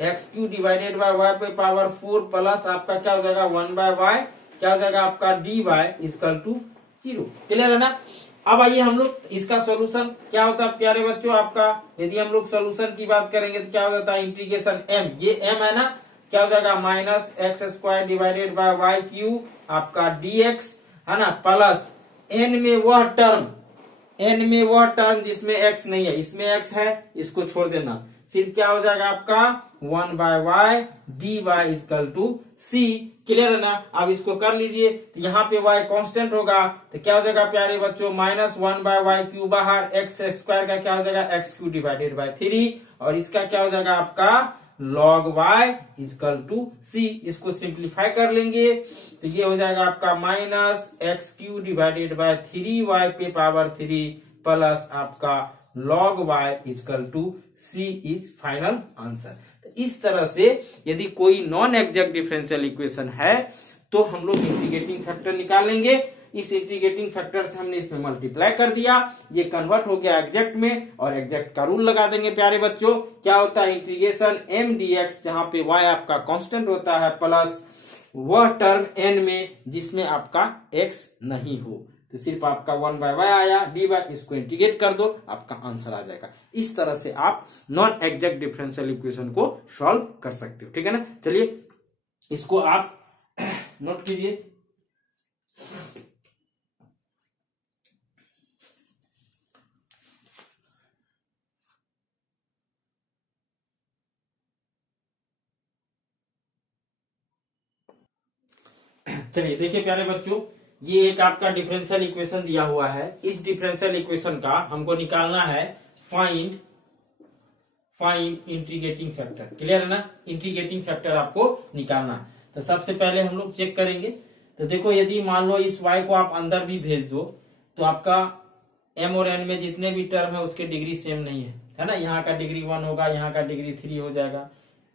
x cube divided by y पे पावर 4 प्लस आपका क्या हो जाएगा 1 बाय वाई, क्या हो जाएगा आपका dy इक्वल टू 0। क्लियर है ना। अब आइए हम लोग इसका सॉल्यूशन क्या होता है प्यारे बच्चों आपका, यदि हम लोग सॉल्यूशन की बात करेंगे तो क्या हो जाता है इंटीग्रेशन m, ये m है ना, क्या हो जाएगा minus x square divided by y cube आपका dx है ना, प्लस n में वह टर्म जिसमें x नहीं है, इसमें x है इसको छोड़ देना, सिर्फ क्या हो जाएगा आपका 1 by y d y equal to c। Clear है ना। अब इसको कर लीजिए, तो यहाँ पे y कांस्टेंट होगा तो क्या हो जाएगा प्यारे बच्चों माइनस 1 बाय वाई क्यू, बाहर एक्स स्क्वायर का क्या हो जाएगा एक्स क्यू डिवाइडेड बाय 3, और इसका क्या हो जाएगा आपका log y equal to c। इसको सिंप्लीफाई कर लेंगे तो ये हो जाएगा आपका minus x cube divided by 3y पे पावर 3 प्लस आपका log y equal to c is final answer. तो इस तरह से यदि कोई नॉन एग्जैक्ट डिफरेंशियल इक्वेशन है तो हम लोग इंटीग्रेटिंग फैक्टर निकालेंगे। इस इंटीग्रेटिंग फैक्टर से हमने इसमें मल्टीप्लाई कर दिया, ये कन्वर्ट हो गया एग्जैक्ट में, और एग्जैक्ट का रूल लगा देंगे प्यारे बच्चों। क्या होता है इंटीग्रेशन m dx, जहां पे y आपका कांस्टेंट होता है, प्लस वह टर्म n में जिसमें आपका x नहीं हो, तो सिर्फ आपका 1 बाय वाई आया dy, इसको इंटीग्रेट कर दो आपका आंसर आ जाएगा। इस तरह से आप नॉन एग्जैक्ट डिफरेंशियल इक्वेशन को सॉल्व कर सकते हो, ठीक है ना। चलिए इसको आप नोट कीजिए। चलिए देखिए प्यारे बच्चों, ये एक आपका डिफरेंशियल इक्वेशन दिया हुआ है, इस डिफरेंशियल इक्वेशन का हमको निकालना है फाइंड इंटीग्रेटिंग फैक्टर। क्लियर है ना, इंटीग्रेटिंग फैक्टर आपको निकालना है। तो सबसे पहले हम लोग चेक करेंगे, तो देखो यदि मान लो इस y को आप अंदर भी भेज दो तो आपका m और n में जितने भी टर्म है उसके डिग्री सेम नहीं है ना, यहाँ का डिग्री 1 होगा, यहाँ का डिग्री 3 हो जाएगा,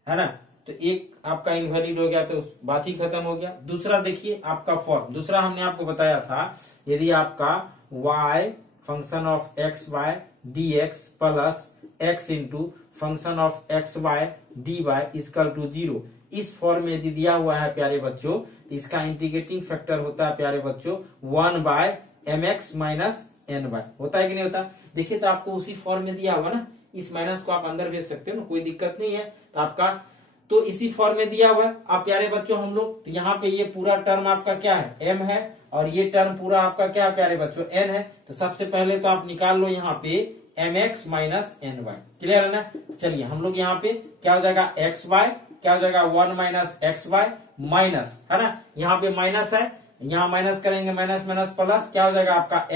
है ना। तो एक आपका इनवैलिड हो गया तो बात ही खत्म हो गया। दूसरा देखिए आपका फॉर्म, दूसरा हमने आपको बताया था यदि आपका y function of x y d x plus x into function of x y dy equal to 0। इस फॉर्म में यदि दिया हुआ है प्यारे बच्चों तो इसका इंटीग्रेटिंग फैक्टर होता है प्यारे बच्चों 1/mx माइनस ny। होता है कि नहीं होता? देखिए तो आपको उसी फॉर्म में दिया हुआ ना, इस माइनस को आप अंदर भेज सकते हो ना, कोई दिक्कत नहीं है। तो आपका तो इसी फॉर्म में दिया हुआ है। आप प्यारे बच्चों हम लोग तो यहाँ पे ये पूरा टर्म आपका क्या है m है और ये टर्म पूरा आपका क्या है प्यारे बच्चों n है। तो सबसे पहले तो आप निकाल लो यहाँ पे mx माइनस ny। क्लियर है ना? चलिए हम लोग यहाँ पे क्या हो जाएगा xy, क्या हो जाएगा 1 माइनस xy माइनस, है ना, यहाँ पे माइनस है, यहाँ माइनस करेंगे माइनस माइनस प्लस, क्या हो जाएगा आपका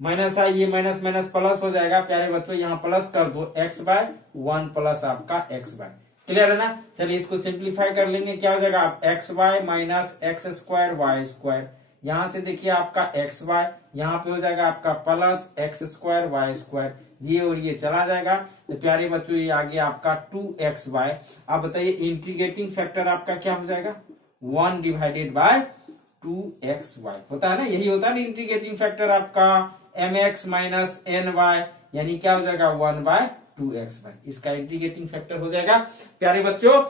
माइनस है, ये माइनस माइनस प्लस हो जाएगा प्यारे बच्चों, यहाँ प्लस कर दो x/1 प्लस आपका xy। क्लियर है ना? चलिए इसको सिंप्लीफाई कर लेंगे, क्या हो जाएगा आप xy minus x square y square. यहां से देखिए आपका xy, यहाँ पे हो जाएगा आपका plus x square y square, ये और ये चला जाएगा। तो प्यारे बच्चों ये आ गया आपका 2xy। आप बताइए इंटीग्रेटिंग फैक्टर आपका क्या हो जाएगा 1 डिवाइडेड बाय 2xy। होता है ना, यही होता है ना इंटीग्रेटिंग फैक्टर आपका mx माइनस ny, यानी क्या हो जाएगा 1/2xy। इसका इंटीग्रेटिंग फैक्टर हो जाएगा प्यारे बच्चों।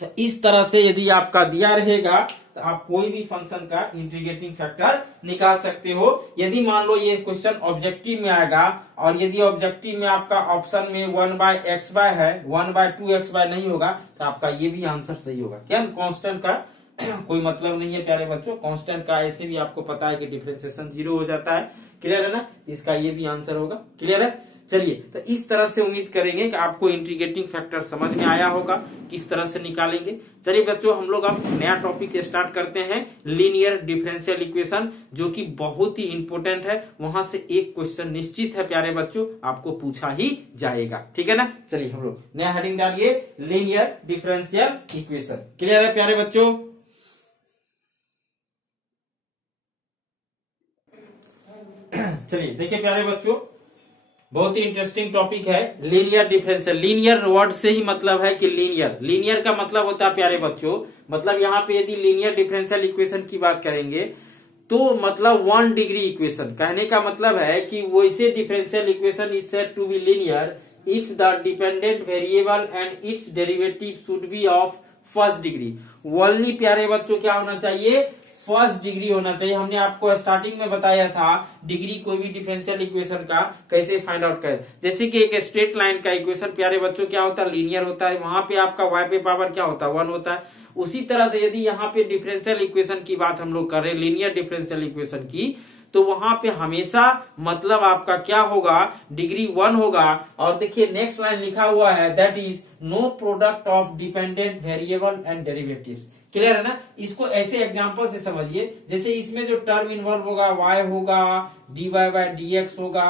तो इस तरह से यदि आपका दिया रहेगा तो आप कोई भी फंक्शन का इंटीग्रेटिंग फैक्टर निकाल सकते हो। यदि मान लो ये क्वेश्चन ऑब्जेक्टिव में आएगा और यदि ऑब्जेक्टिव में आपका ऑप्शन में 1/xy है, 1/2xy नहीं होगा तो आपका ये भी आंसर सही होगा। क्या कांस्टेंट का कोई मतलब नहीं है प्यारे बच्चों, कांस्टेंट का ऐसे भी आपको पता है कि डिफरेंशिएशन 0 हो जाता है। क्लियर है ना? इसका ये भी आंसर होगा। क्लियर है? चलिए तो इस तरह से उम्मीद करेंगे कि आपको इंटीग्रेटिंग फैक्टर समझ में आया होगा किस तरह से निकालेंगे। चलिए बच्चों हम लोग अब नया टॉपिक स्टार्ट करते हैं, लीनियर डिफरेंशियल इक्वेशन, जो कि बहुत ही इंपॉर्टेंट है। वहां से एक क्वेश्चन निश्चित है प्यारे बच्चों आपको पूछा ही जाएगा। ठीक है ना? चलिए हम लोग नया हेडिंग डालिए, लीनियर डिफरेंशियल इक्वेशन। क्लियर है प्यारे बच्चों? चलिए देखिए प्यारे बच्चों बहुत ही इंटरेस्टिंग टॉपिक है लीनियर डिफरेंशियल। लीनियर वर्ड से ही मतलब है कि लीनियर का मतलब होता है प्यारे बच्चों, मतलब यहाँ पे यदि लीनियर डिफरेंशियल इक्वेशन की बात करेंगे तो मतलब 1 डिग्री इक्वेशन। कहने का मतलब है कि वैसे differential equation is said to be linear if the dependent variable and its derivative should be of first degree. Only प्यारे बच्चों क्या होना चाहिए, फर्स्ट डिग्री होना चाहिए। हमने आपको स्टार्टिंग में बताया था डिग्री कोई भी डिफरेंशियल इक्वेशन का कैसे फाइंड आउट करें। जैसे कि एक स्ट्रेट लाइन का इक्वेशन प्यारे बच्चों क्या होता है, लीनियर होता है, वहां पे आपका y पे पावर क्या होता है 1 होता है। उसी तरह से यदि यहाँ पे डिफरेंशियल इक्वेशन की बात हम लोग कर रहे हैं, लीनियर डिफरेंशियल इक्वेशन की, तो वहां पे हमेशा मतलब आपका क्या होगा, डिग्री 1 होगा। और देखिए नेक्स्ट लाइन लिखा हुआ है that is no product of dependent variable and derivatives. Clear है ना? इसको ऐसे एग्जांपल से समझिए, जैसे इसमें जो टर्म इन्वॉल्व होगा y होगा, dy बाय dx होगा,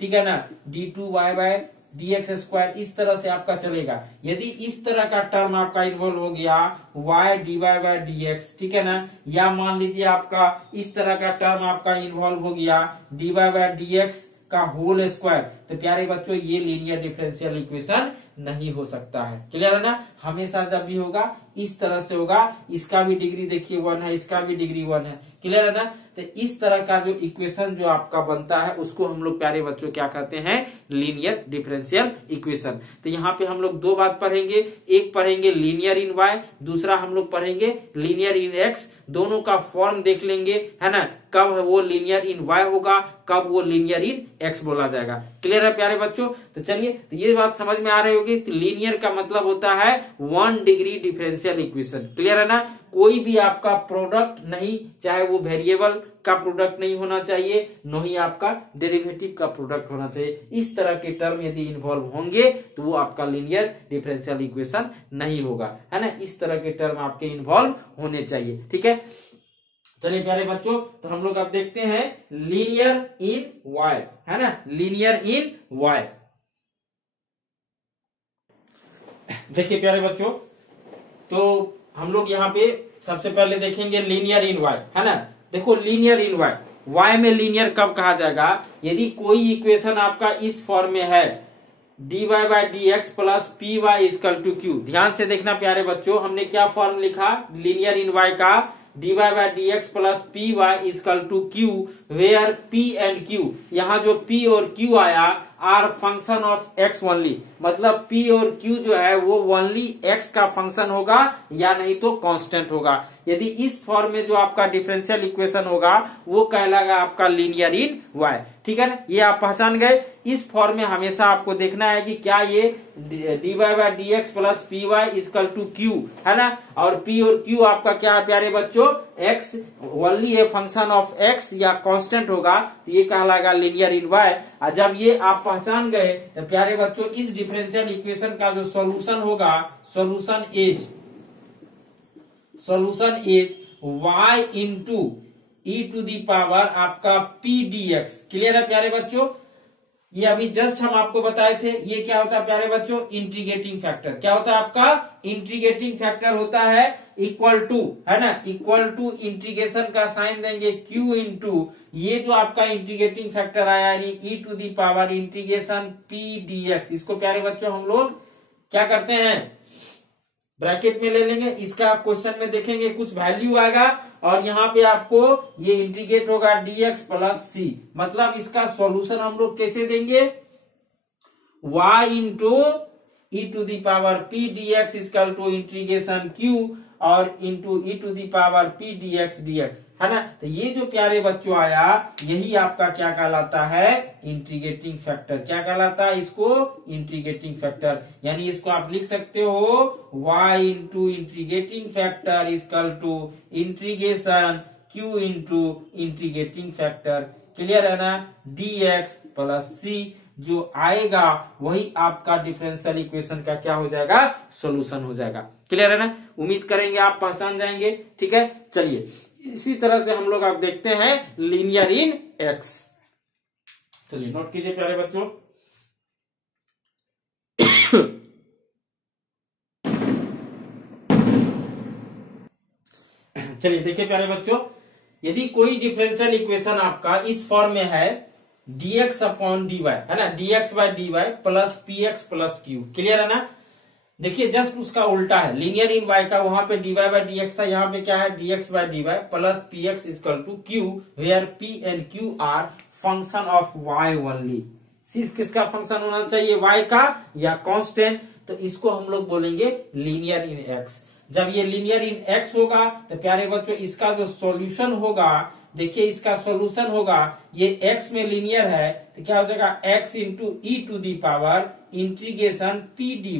ठीक है ना, d2y बाय dx स्क्वायर, इस तरह से आपका चलेगा। यदि इस तरह का टर्म आपका इन्वॉल्व हो गया y dy बाय dx, ठीक है ना, या मान लीजिए आपका इस तरह का टर्म आपका इन्वॉल्व हो गया dy बाय dx का होल स्क्वायर, तो प्यारे बच्चों ये लीनियर डिफरेंशियल इक्वेशन नहीं हो सकता है। क्लियर है ना? हमेशा जब भी होगा इस तरह से होगा, इसका भी डिग्री देखिए 1 है, इसका भी डिग्री 1 है। क्लियर है ना? तो इस तरह का जो इक्वेशन जो आपका बनता है उसको हम लोग प्यारे बच्चों क्या कहते हैं, लीनियर डिफरेंशियल इक्वेशन। तो यहाँ पे हम लोग दो बात पढ़ेंगे, एक पढ़ेंगे लीनियर इन y, दूसरा हम लोग पढ़ेंगे लीनियर इन x। दोनों का फॉर्म देख लेंगे, है ना, कब वो लीनियर इन y होगा, कब वो लीनियर इन x बोला जाएगा। क्लियर है प्यारे बच्चों? तो चलिए तो ये बात समझ में आ रही होगी। तो लीनियर का मतलब होता है 1 डिग्री डिफरेंशियल इक्वेशन। क्लियर है ना? कोई भी आपका प्रोडक्ट नहीं, चाहे वो वेरिएबल का प्रोडक्ट नहीं होना चाहिए, न ही आपका डेरिवेटिव का प्रोडक्ट होना चाहिए। इस तरह के टर्म यदि इन्वॉल्व होंगे तो वो आपका लीनियर डिफरेंशियल इक्वेशन नहीं होगा, है ना। इस तरह के टर्म आपके इन्वॉल्व होने चाहिए। ठीक है, चलिए प्यारे बच्चों तो हम लोग अब देखते हैं लीनियर इन y, है ना, लीनियर इन y। देखिए प्यारे बच्चों तो हम लोग यहाँ पे सबसे पहले देखेंगे लीनियर इन y, है ना। देखो लीनियर इन y में लीनियर कब कहा जाएगा, यदि कोई इक्वेशन आपका इस फॉर्म में है dy by dx plus p y equal to q. ध्यान से देखना प्यारे बच्चों, हमने क्या फॉर्म लिखा लीनियर इन y का, dy by dx plus p y equal to q, where p and q। यहाँ जो p और q आया are function of x only, मतलब पी और क्यू जो है वो ओनली एक्स का फंक्शन होगा या नहीं तो कांस्टेंट होगा। यदि इस फॉर्म में जो आपका डिफरेंशियल इक्वेशन होगा वो कहलाएगा आपका लीनियर इन वाई। ठीक है ना, ये आप पहचान गए। इस फॉर्म में हमेशा आपको देखना है कि क्या ये dy by d x plus p y is equal to q है ना, और p और q आपका क्या है प्यारे बच्चों, x only a function of x या कांस्टेंट होगा, तो ये कहलाएगा लीनियर इन वाई। और जब ये आप पहचान गए तो प्यारे बच्चों इस डिफरेंशियल इक्वेशन का जो सॉल्यूशन होगा, solution is y into e to the power आपका p dx। क्लियर है प्यारे बच्चों, ये अभी जस्ट हम आपको बताए थे। ये क्या होता है प्यारे बच्चों, इंटीग्रेटिंग फैक्टर। क्या होता है आपका इंटीग्रेटिंग फैक्टर होता है इक्वल टू, है ना, इक्वल टू इंटीग्रेशन का साइन देंगे q इंटू ये जो आपका इंटीग्रेटिंग फैक्टर आया यानी e to the power integration p dx। इसको प्यारे बच्चों हम लोग क्या करते हैं, ब्रैकेट में ले लेंगे। इसका क्वेश्चन में देखेंगे कुछ वैल्यू आएगा और यहाँ पे आपको ये इंटीग्रेट होगा dx प्लस c, मतलब इसका सॉल्यूशन हम लोग कैसे देंगे, y into e to the power p dx is equal to integration q और into e to the power p dx dx, है ना। तो ये जो प्यारे बच्चों आया यही आपका क्या कहलाता है, इंटीग्रेटिंग फैक्टर। क्या कहलाता है इसको, इंटीग्रेटिंग फैक्टर। यानी इसको आप लिख सकते हो y into integrating factor is equal to integration q into integrating factor. Clear है ना, dx प्लस c जो आएगा वही आपका डिफरेंशियल इक्वेशन का क्या हो जाएगा, सॉल्यूशन हो जाएगा। क्लियर है ना, उम्मीद करेंगे आप पहचान जाएंगे। ठीक है, चलिए इसी तरह से हम लोग आप देखते हैं लीनियर इन एक्स। चलिए नोट कीजिए प्यारे बच्चों। चलिए देखिए प्यारे बच्चों, यदि कोई डिफरेंशियल इक्वेशन आपका इस फॉर्म में है dx अपॉन dy, है ना, dx by dy plus px plus q। Clear है ना, देखिए जस्ट उसका उल्टा है लीनियर इन y का, वहां पे dy बाई dx था, यहाँ पे क्या है dx by dy plus px equal to q, where p and q are function of y only. सिर्फ किसका फंक्शन होना चाहिए, y का या कांस्टेंट, तो इसको हम लोग बोलेंगे लीनियर इन x। जब ये लीनियर इन x होगा तो प्यारे बच्चों इसका जो सॉल्यूशन होगा, देखिए इसका सॉल्यूशन होगा, ये x में लीनियर है तो क्या हो जाएगा x into e to the power integration p dy।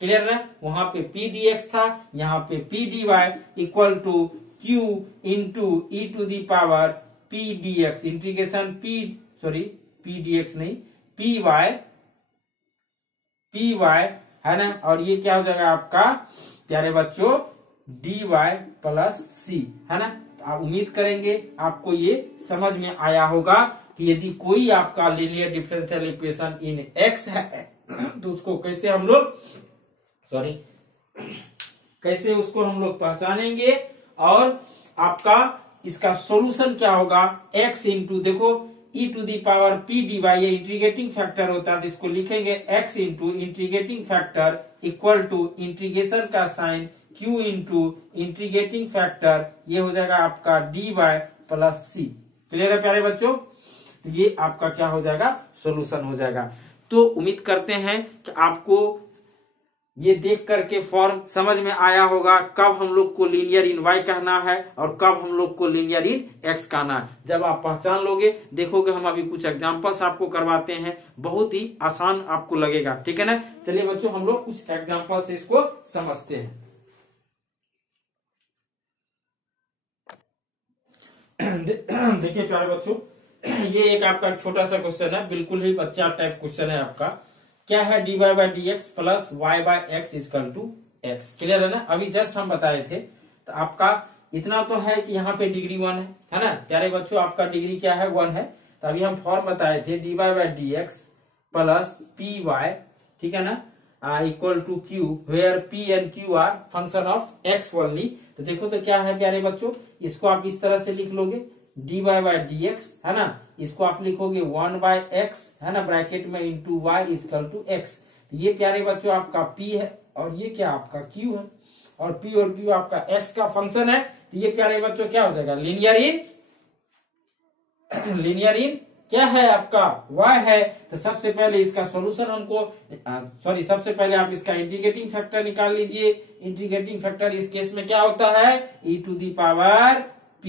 Clear है, वहां पे p dx था, यहाँ पे p dy equal to q into e to the power p dx integration p dx नहीं py है ना, और ये क्या हो जाएगा आपका प्यारे बच्चों dy प्लस c, है ना। आप उम्मीद करेंगे आपको ये समझ में आया होगा कि यदि कोई आपका linear differential equation in x है तो उसको कैसे हम लोग कैसे उसको हम लोग पहचानेंगे, और आपका इसका सॉल्यूशन क्या होगा, x इंटू देखो e to the power p dy, ये इंटीग्रेटिंग फैक्टर होता है तो इसको लिखेंगे x into integrating factor equal to integration का sign q into integrating factor, ये हो जाएगा आपका dy प्लस c। क्लियर है प्यारे बच्चों, ये आपका क्या हो जाएगा, सॉल्यूशन हो जाएगा। तो उम्मीद करते हैं कि आपको ये देख करके फॉर्म समझ में आया होगा कब हम लोग को लीनियर इन y कहना है और कब हम लोग को लीनियर इन x कहना है। जब आप पहचान लोगे, देखोगे हम अभी कुछ एग्जांपल्स आपको करवाते हैं, बहुत ही आसान आपको लगेगा। ठीक है ना, चलिए बच्चों हम लोग कुछ एग्जांपल से इसको समझते हैं। देखिए प्यारे बच्चों, ये एक आपका छोटा सा क्वेश्चन है, बिल्कुल ही बच्चा टाइप क्वेश्चन है आपका। क्या है dy by d x plus y by x is equal to x. Clear है ना, अभी जस्ट हम बताए थे। तो आपका इतना तो है कि यहाँ पे डिग्री 1 है ना प्यारे बच्चों, आपका डिग्री क्या है 1 है। तो अभी हम फॉर्म बताए थे dy by d x plus p y, ठीक है ना, equal to q, where p and q are function of x only. तो देखो तो क्या है प्यारे बच्चों, इसको आप इस तरह से लिख लोगे dy बाई डी एक्स, है ना, इसको आप लिखोगे 1 बाई एक्स, है ना, ब्रैकेट में into y is equal to x. ये प्यारे बच्चों आपका p है और ये क्या आपका q है, और p और q आपका x का फंक्शन है। तो ये प्यारे बच्चों क्या हो जाएगा, लीनियर इन क्या है आपका y है, तो सबसे पहले इसका सॉल्यूशन हमको सबसे पहले आप इसका इंटीग्रेटिंग फैक्टर निकाल लीजिए। इंटीग्रेटिंग फैक्टर इस केस में क्या होता है, e to the power p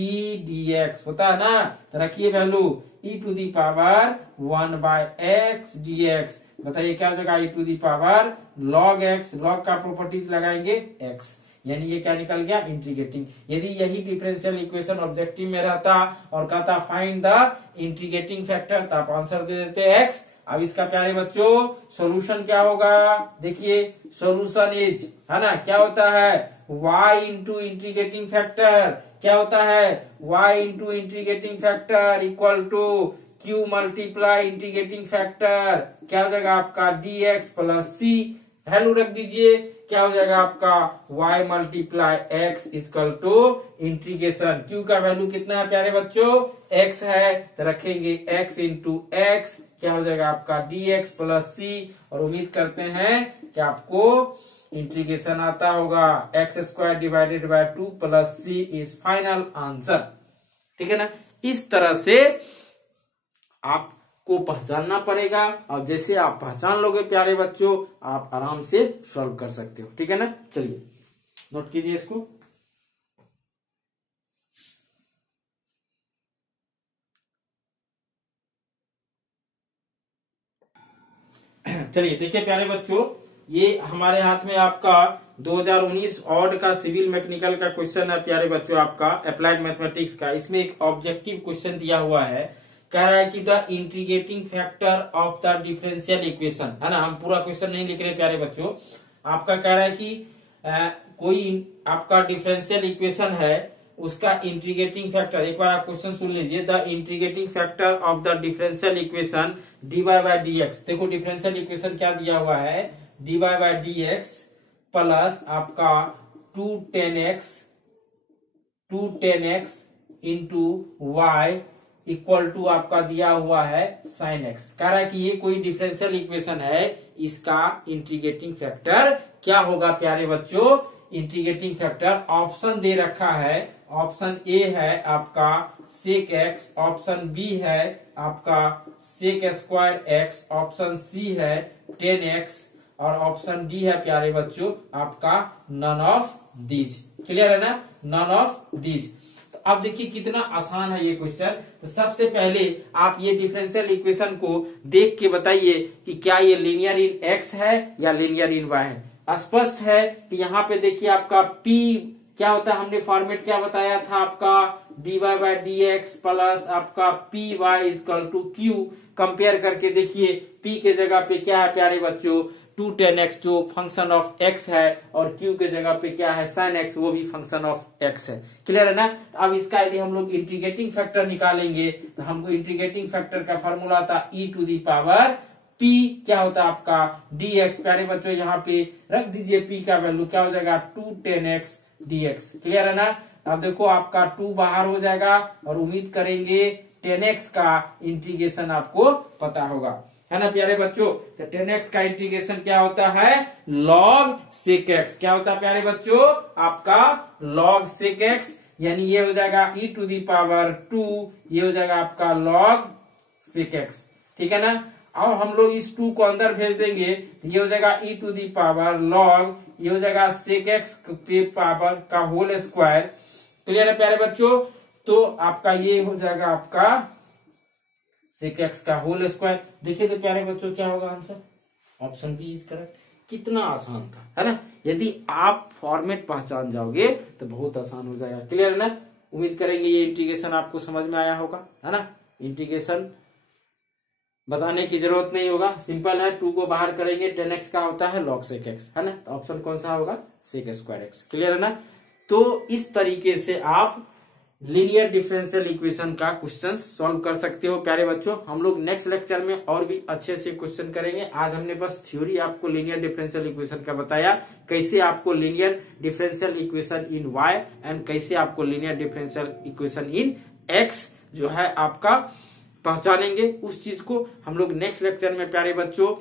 dx होता है ना। तो रखिए value e to the power 1/x dx। बताइए क्या हो जाएगा, e to the power log x, log का प्रॉपर्टीज लगाएंगे x, यानी ये क्या निकल गया, इंटीग्रेटिंग। यदि यही डिफरेंशियल इक्वेशन ऑब्जेक्टिव में रहता और कहता फाइंड द इंटीग्रेटिंग फैक्टर, तो आप आंसर दे देते x। अब इसका प्यारे बच्चों सॉल्यूशन क्या होगा, देखिए सॉल्यूशन इज, है ना, क्या होता है y इंटू इंटीग्रेटिंग फैक्टर, क्या होता है y into integrating factor equal to q multiply integrating factor, क्या हो जाएगा आपका dx प्लस c। वैल्यू रख दीजिए, क्या हो जाएगा आपका y multiply x equal to integration, q का वैल्यू कितना है प्यारे बच्चों, x है, तो रखेंगे x इंटू एक्स, क्या हो जाएगा आपका dx प्लस c। और उम्मीद करते हैं कि आपको इंटीग्रेशन आता होगा। x² divided by 2 plus c is final answer. ठीक है ना, इस तरह से आपको पहचानना पड़ेगा, और जैसे आप पहचान लोगे प्यारे बच्चों, आप आराम से सॉल्व कर सकते हो। ठीक है ना, चलिए नोट कीजिए इसको। चलिए देखिए प्यारे बच्चों, ये हमारे हाथ में आपका 2019 ऑड का सिविल मैकेनिकल का क्वेश्चन है प्यारे बच्चों, आपका अप्लाइड मैथमेटिक्स का। इसमें एक ऑब्जेक्टिव क्वेश्चन दिया हुआ है, कह रहा है कि the integrating factor of the differential equation, है ना। हम पूरा क्वेश्चन नहीं लिख रहे प्यारे बच्चों, आपका कह रहा है कि कोई आपका डिफरेंशियल इक्वेशन है, उसका इंटीग्रेटिंग फैक्टर, एक बार आप क्वेश्चन सुन लीजिए, the integrating factor of the differential equation dy by dx। देखो डिफरेंशियल इक्वेशन क्या दिया हुआ है, dy बाय dx प्लस आपका 210x into y equal to आपका दिया हुआ है sin x। कह रहा है कि ये कोई डिफरेंशियल इक्वेशन है, इसका इंटीग्रेटिंग फैक्टर क्या होगा प्यारे बच्चों। इंटीग्रेटिंग फैक्टर ऑप्शन दे रखा है, ऑप्शन ए है आपका sec x, ऑप्शन बी है आपका sec square x, option C है 10x, और ऑप्शन डी है प्यारे बच्चों आपका नन ऑफ दीज। क्लियर है ना, नन ऑफ दीज। तो अब देखिए कितना आसान है ये क्वेश्चन। तो सबसे पहले आप ये डिफरेंशियल इक्वेशन को देख के बताइए कि क्या ये लीनियर इन x है या लीनियर इन y है। स्पष्ट है कि यहाँ पे देखिए आपका p क्या होता है, हमने फॉर्मेट क्या बताया था आपका dy बाय dx प्लस आपका py equal to q। Compare करके देखिए p के जगह पे क्या है प्यारे बच्चों 210x, जो फंक्शन ऑफ x है, और q के जगह पे क्या है sin x, वो भी फंक्शन ऑफ x है। क्लियर है ना। अब इसका यदि हम लोग इंटीग्रेटिंग फैक्टर निकालेंगे तो हमको इंटीग्रेटिंग फैक्टर का फॉर्मूला था e to the power p, क्या होता है आपका dx। प्यारे बच्चों यहाँ पे रख दीजिए p का वैल्यू, क्या हो जाएगा 210x dx। क्लियर है ना। अब देखो आपका 2 बाहर हो जाएगा, और उम्मीद करेंगे 10x का इंटीग्रेशन आपको पता होगा, है ना प्यारे बच्चों। तो 10x का इंटीग्रेशन क्या होता है, log sec x। क्या होता है प्यारे बच्चों आपका log sec x, यानी ये हो जाएगा e टू दी पावर 2, ये हो जाएगा आपका log sec x। ठीक है ना। अब हम लोग इस 2 को अंदर भेज देंगे, ये हो जाएगा e to the power log, ये हो जाएगा sec x पे पावर का होल स्क्वायर। क्लियर है प्यारे बच्चों। तो आपका ये हो जाएगा आपका sec x का होल स्क्वायर। देखिए तो प्यारे बच्चों क्या होगा answer, option B is correct. कितना आसान था, है ना। यदि आप फॉर्मेट पहचान जाओगे तो बहुत आसान हो जाएगा। क्लियर है ना। उम्मीद करेंगे ये इंटीग्रेशन आपको समझ में आया होगा, है ना। इंटीग्रेशन बताने की जरूरत नहीं होगा, सिंपल है। 2 को बाहर करेंगे 10x का होता है log sec x, है ना। तो ऑप्शन कौन सा होगा, sec स्क्वायर x। क्लियर है ना। तो इस तरीके से आप लीनियर डिफरेंशियल इक्वेशन का क्वेश्चन सॉल्व कर सकते हो प्यारे बच्चों। हम लोग नेक्स्ट लेक्चर में और भी अच्छे अच्छे क्वेश्चन करेंगे। आज हमने बस थ्योरी आपको लीनियर डिफरेंशियल इक्वेशन का बताया, कैसे आपको linear differential equation in y and कैसे आपको linear differential equation in x जो है आपका पहचानेंगे। उस चीज को हम लोग नेक्स्ट लेक्चर में प्यारे बच्चों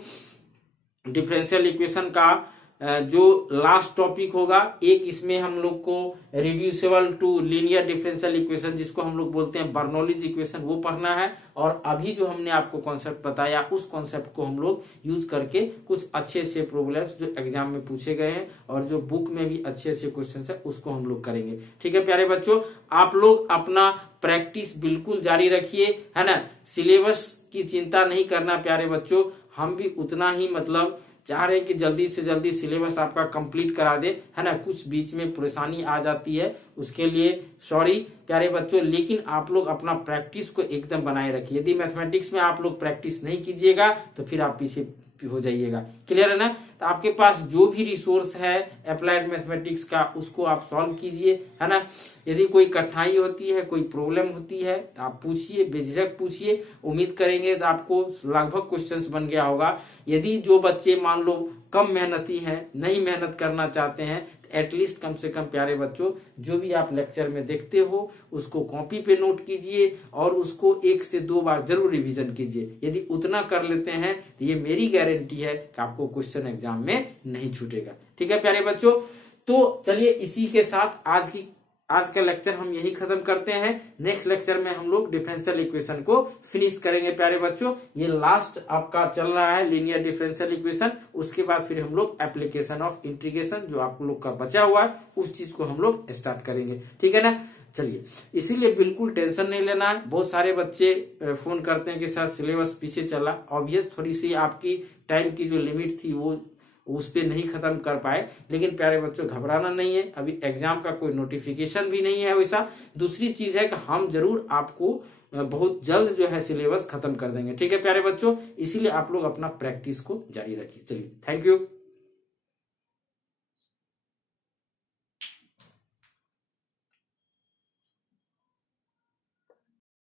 डिफरेंशियल इक्वेशन का जो लास्ट टॉपिक होगा, एक इसमें हम लोग को reducible to linear differential equation जिसको हम लोग बोलते हैं बर्नौलीज इक्वेशन वो पढ़ना है। और अभी जो हमने आपको कॉन्सेप्ट बताया उस कॉन्सेप्ट को हम लोग यूज करके कुछ अच्छे अच्छे प्रॉब्लम्स जो एग्जाम में पूछे गए हैं और जो बुक में भी अच्छे अच्छे क्वेश्चन है उसको हम लोग करेंगे। ठीक है प्यारे बच्चों, आप लोग अपना प्रैक्टिस बिल्कुल जारी रखिए, है ना। सिलेबस की चिंता नहीं करना प्यारे बच्चों, हम भी उतना ही मतलब चाह रहे हैं कि जल्दी से जल्दी सिलेबस आपका कंप्लीट करा दे, है ना। कुछ बीच में परेशानी आ जाती है, उसके लिए सॉरी प्यारे बच्चों, लेकिन आप लोग अपना प्रैक्टिस को एकदम बनाए रखिए। यदि मैथमेटिक्स में आप लोग प्रैक्टिस नहीं कीजिएगा तो फिर आप पीछे हो जाइएगा। क्लियर है ना। तो आपके पास जो भी रिसोर्स है अप्लाइड मैथमेटिक्स का उसको आप सॉल्व कीजिए, है ना। यदि कोई कठिनाई होती है, कोई प्रॉब्लम होती है तो आप पूछिए, बेझिझक पूछिए। उम्मीद करेंगे तो आपको लगभग क्वेश्चंस बन गया होगा। यदि जो बच्चे मान लो कम मेहनती हैं, नहीं मेहनत करना चाहते हैं, एटलीस्ट कम से कम प्यारे बच्चों जो भी आप लेक्चर में देखते हो उसको कॉपी पे नोट कीजिए और उसको 1 से 2 बार जरूर रिवीजन कीजिए। यदि उतना कर लेते हैं तो ये मेरी गारंटी है कि आपको क्वेश्चन एग्जाम में नहीं छूटेगा। ठीक है प्यारे बच्चों, तो चलिए इसी के साथ आज का लेक्चर हम यही खत्म करते हैं। नेक्स्ट लेक्चर में हम लोग डिफरेंशियल इक्वेशन को फिनिश करेंगे प्यारे बच्चों। ये लास्ट आपका चल रहा है लीनियर डिफरेंशियल इक्वेशन, उसके बाद फिर हम लोग एप्लीकेशन ऑफ इंटीग्रेशन जो आप लोग का बचा हुआ है उस चीज को हम लोग स्टार्ट करेंगे। ठीक है ना। चलिए, इसीलिए बिल्कुल टेंशन नहीं लेना है। बहुत सारे बच्चे फोन करते हैं कि सर सिलेबस पीछे चला, ऑब्वियस थोड़ी सी आपकी टाइम की जो लिमिट थी वो उस पे नहीं खत्म कर पाए, लेकिन प्यारे बच्चों घबराना नहीं है, अभी एग्जाम का कोई नोटिफिकेशन भी नहीं है वैसा। दूसरी चीज है कि हम जरूर आपको बहुत जल्द जो है सिलेबस खत्म कर देंगे। ठीक है प्यारे बच्चों, इसीलिए आप लोग अपना प्रैक्टिस को जारी रखिए। चलिए, थैंक यू।